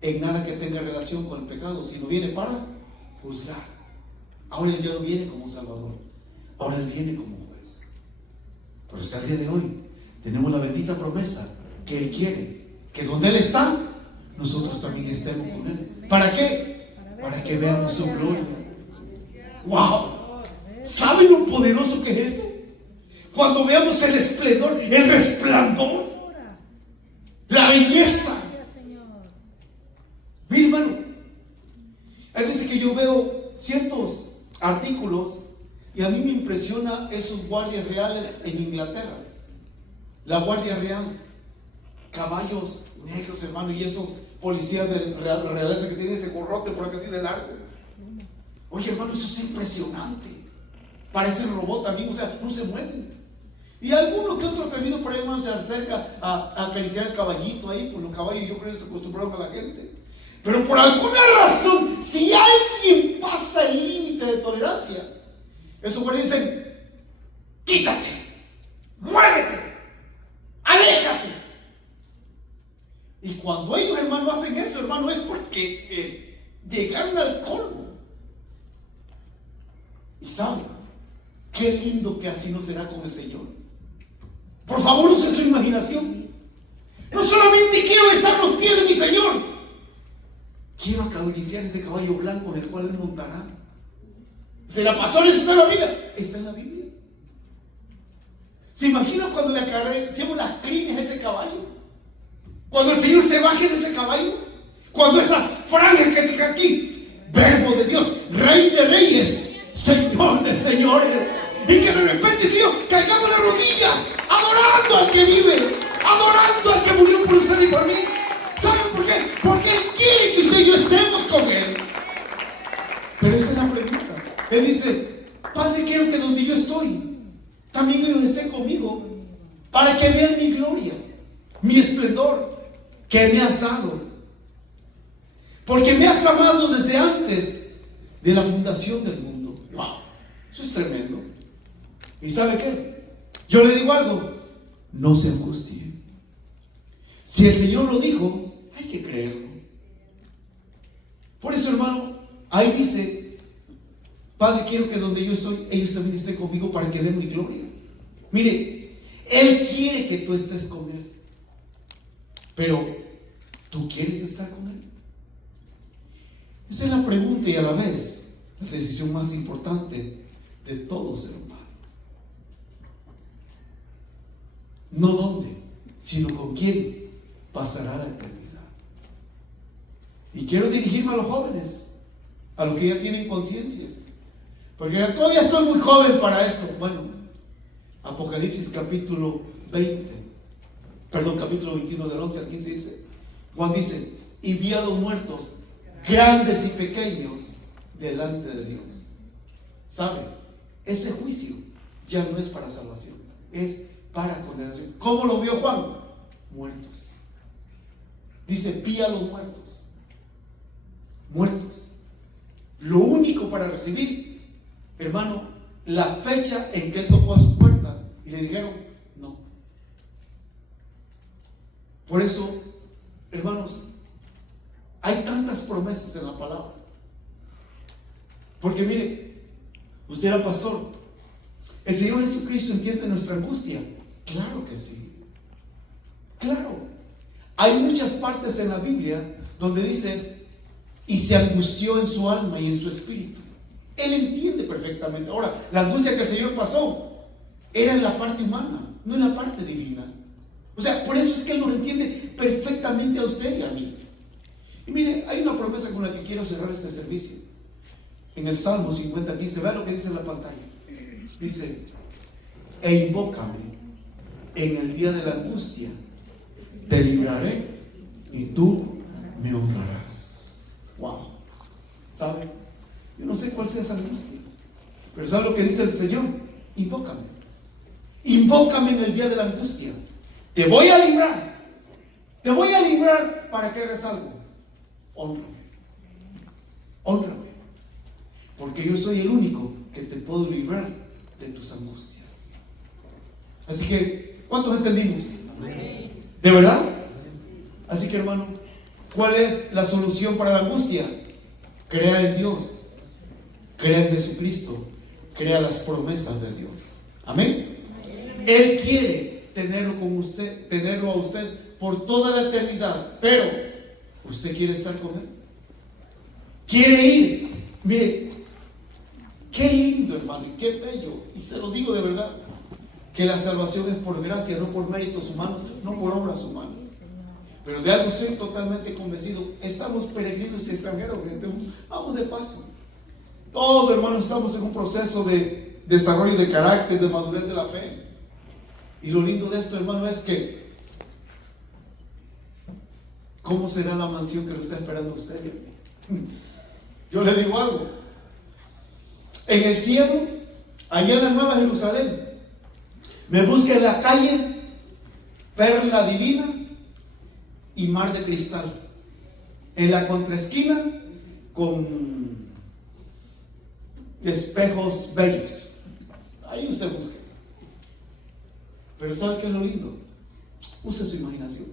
en nada que tenga relación con el pecado, sino viene para juzgar. Ahora Él ya no viene como Salvador, ahora Él viene como juez. Pero hasta el día de hoy tenemos la bendita promesa que Él quiere que donde Él está, nosotros también estemos con Él. ¿Para qué? Para que veamos su gloria. ¡Wow! ¿Saben lo poderoso que es eso? Cuando veamos el esplendor, el resplandor, la belleza. Mira, hermano, hay veces que yo veo ciertos artículos y a mí me impresiona esos guardias reales en Inglaterra. La Guardia Real, caballos negros, hermano, y esos policías de realeza que tienen ese gorrote por acá así de largo. Oye, hermano, eso está impresionante. Parecen robot también, o sea, no se mueven. Y alguno que otro atrevido por ahí, hermano, se acerca a acariciar el caballito ahí, pues los caballos yo creo que se acostumbraron a la gente. Pero por alguna razón, si alguien pasa el límite de tolerancia, esos guardias dicen: quítate, muévete, aléjate. Y cuando ellos, hermano, hacen eso, hermano, es porque llegaron al colmo. Y saben, qué lindo que así no será con el Señor. Por favor, use su imaginación. No solamente quiero besar los pies de mi Señor, quiero acariciar ese caballo blanco en el cual Él montará. ¿Será pastor? ¿Eso está en la Biblia? Está en la Biblia. ¿Se imagina cuando le acariciamos las crines a ese caballo? Cuando el Señor se baje de ese caballo, cuando esa franja que diga aquí: Verbo de Dios, Rey de Reyes, Señor de Señores, y que de repente, Dios, caigamos de rodillas, adorando al que vive, adorando al que murió por usted y por mí. ¿Saben por qué? Porque Él quiere que usted y yo estemos con Él. Pero esa es la pregunta. Él dice: Padre, quiero que donde yo estoy, también ellos estén conmigo, para que vean mi gloria, mi esplendor, que me has dado. Porque me has amado desde antes de la fundación del mundo. Wow, eso es tremendo. ¿Y sabe qué? Yo le digo algo: no se angustie. Si el Señor lo dijo, hay que creerlo. Por eso, hermano, ahí dice: Padre, quiero que donde yo estoy, ellos también estén conmigo, para que vean mi gloria. Mire, Él quiere que tú estés con Él. Pero, ¿tú quieres estar con Él? Esa es la pregunta y a la vez la decisión más importante de todo ser humano. No dónde, sino con quién pasará la eternidad. Y quiero dirigirme a los jóvenes, a los que ya tienen conciencia, porque todavía estoy muy joven para eso. Bueno, Apocalipsis capítulo 21 del 11 al 15 dice, Juan dice: y vi a los muertos, grandes y pequeños, delante de Dios. ¿Sabe? Ese juicio ya no es para salvación, es para condenación. ¿Cómo lo vio Juan? Muertos. Dice: vi a los muertos. Muertos. Lo único para recibir, hermano, la fecha en que él tocó a su puerta y le dijeron: no. Por eso, hermanos, hay tantas promesas en la palabra. Porque mire, usted era pastor. ¿El Señor Jesucristo entiende nuestra angustia? Claro que sí. Claro. Hay muchas partes en la Biblia donde dice, y se angustió en su alma y en su espíritu. Él entiende perfectamente. Ahora, la angustia que el Señor pasó era en la parte humana, no en la parte divina. O sea, por eso es que Él lo entiende perfectamente a usted y a mí. Y mire, hay una promesa con la que quiero cerrar este servicio. En el Salmo 50:15, vea lo que dice en la pantalla. Dice, e invócame en el día de la angustia, te libraré y tú me honrarás. Wow. ¿Sabe? Yo no sé cuál sea esa angustia, pero ¿sabe lo que dice el Señor? Invócame. Invócame en el día de la angustia. Te voy a librar. Te voy a librar para que hagas algo. Honrame. Honrame. Porque yo soy el único que te puedo librar de tus angustias. Así que, ¿cuántos entendimos? ¿De verdad? Así que, hermano, ¿cuál es la solución para la angustia? Crea en Dios. Crea en Jesucristo. Crea las promesas de Dios. Amén. Él quiere tenerlo con usted, tenerlo a usted por toda la eternidad. Pero, ¿usted quiere estar con Él? ¿Quiere ir? Mire, qué lindo, hermano, y qué bello. Y se lo digo de verdad, que la salvación es por gracia, no por méritos humanos, no por obras humanas. Pero de algo estoy totalmente convencido. Estamos peregrinos y extranjeros, vamos de paso. Todos, hermanos, estamos en un proceso de desarrollo de carácter, de madurez de la fe. Y lo lindo de esto, hermano, es que ¿cómo será la mansión que lo está esperando usted? Yo le digo algo. En el cielo, allá en la Nueva Jerusalén, me busca en la calle perla divina y mar de cristal. En la contraesquina, con espejos bellos. Ahí usted busca. Pero ¿sabe qué es lo lindo? Use su imaginación.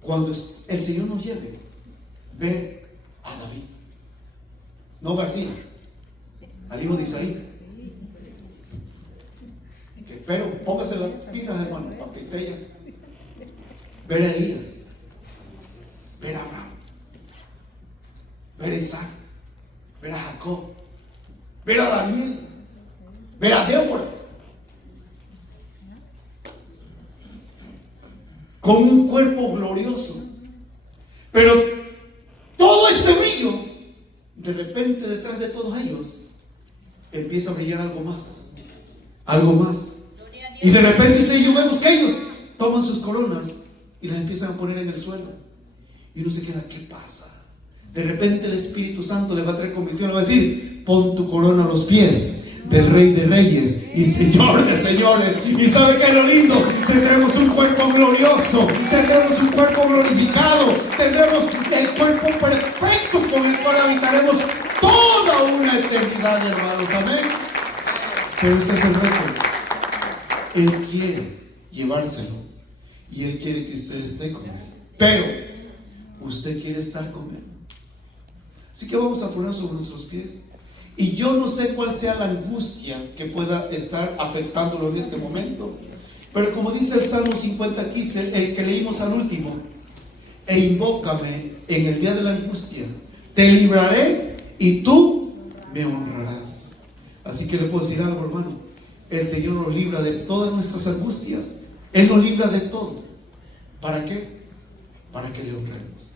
Cuando el Señor nos lleve, ve a David, no García, al hijo de Isaí. Pero póngase las pilas, hermano, para que esté ella. Ver a Elías, ver a Abraham, ver a Isaac, ver a Jacob, ver a Daniel, ver a Débora, con un cuerpo glorioso. Pero todo ese brillo, de repente detrás de todos ellos empieza a brillar algo más, algo más. Y de repente yo vemos que ellos toman sus coronas y las empiezan a poner en el suelo. Y uno se queda, ¿qué pasa? De repente el Espíritu Santo le va a traer convicción, le va a decir, pon tu corona a los pies del Rey de Reyes y Señor de Señores. Y ¿sabe qué es lo lindo? Tendremos un cuerpo glorioso, tendremos un cuerpo glorificado, tendremos el cuerpo perfecto con el cual habitaremos toda una eternidad, hermanos. Amén. Pero ese es el reto. Él quiere llevárselo y Él quiere que usted esté con Él, pero usted quiere estar con Él. Así que vamos a poner sobre nuestros pies. Y yo no sé cuál sea la angustia que pueda estar afectándolo en este momento, pero como dice el Salmo 50:15, el que leímos al último, e invócame en el día de la angustia, te libraré y tú me honrarás. Así que le puedo decir algo, hermano. El Señor nos libra de todas nuestras angustias. Él nos libra de todo. ¿Para qué? Para que le honremos.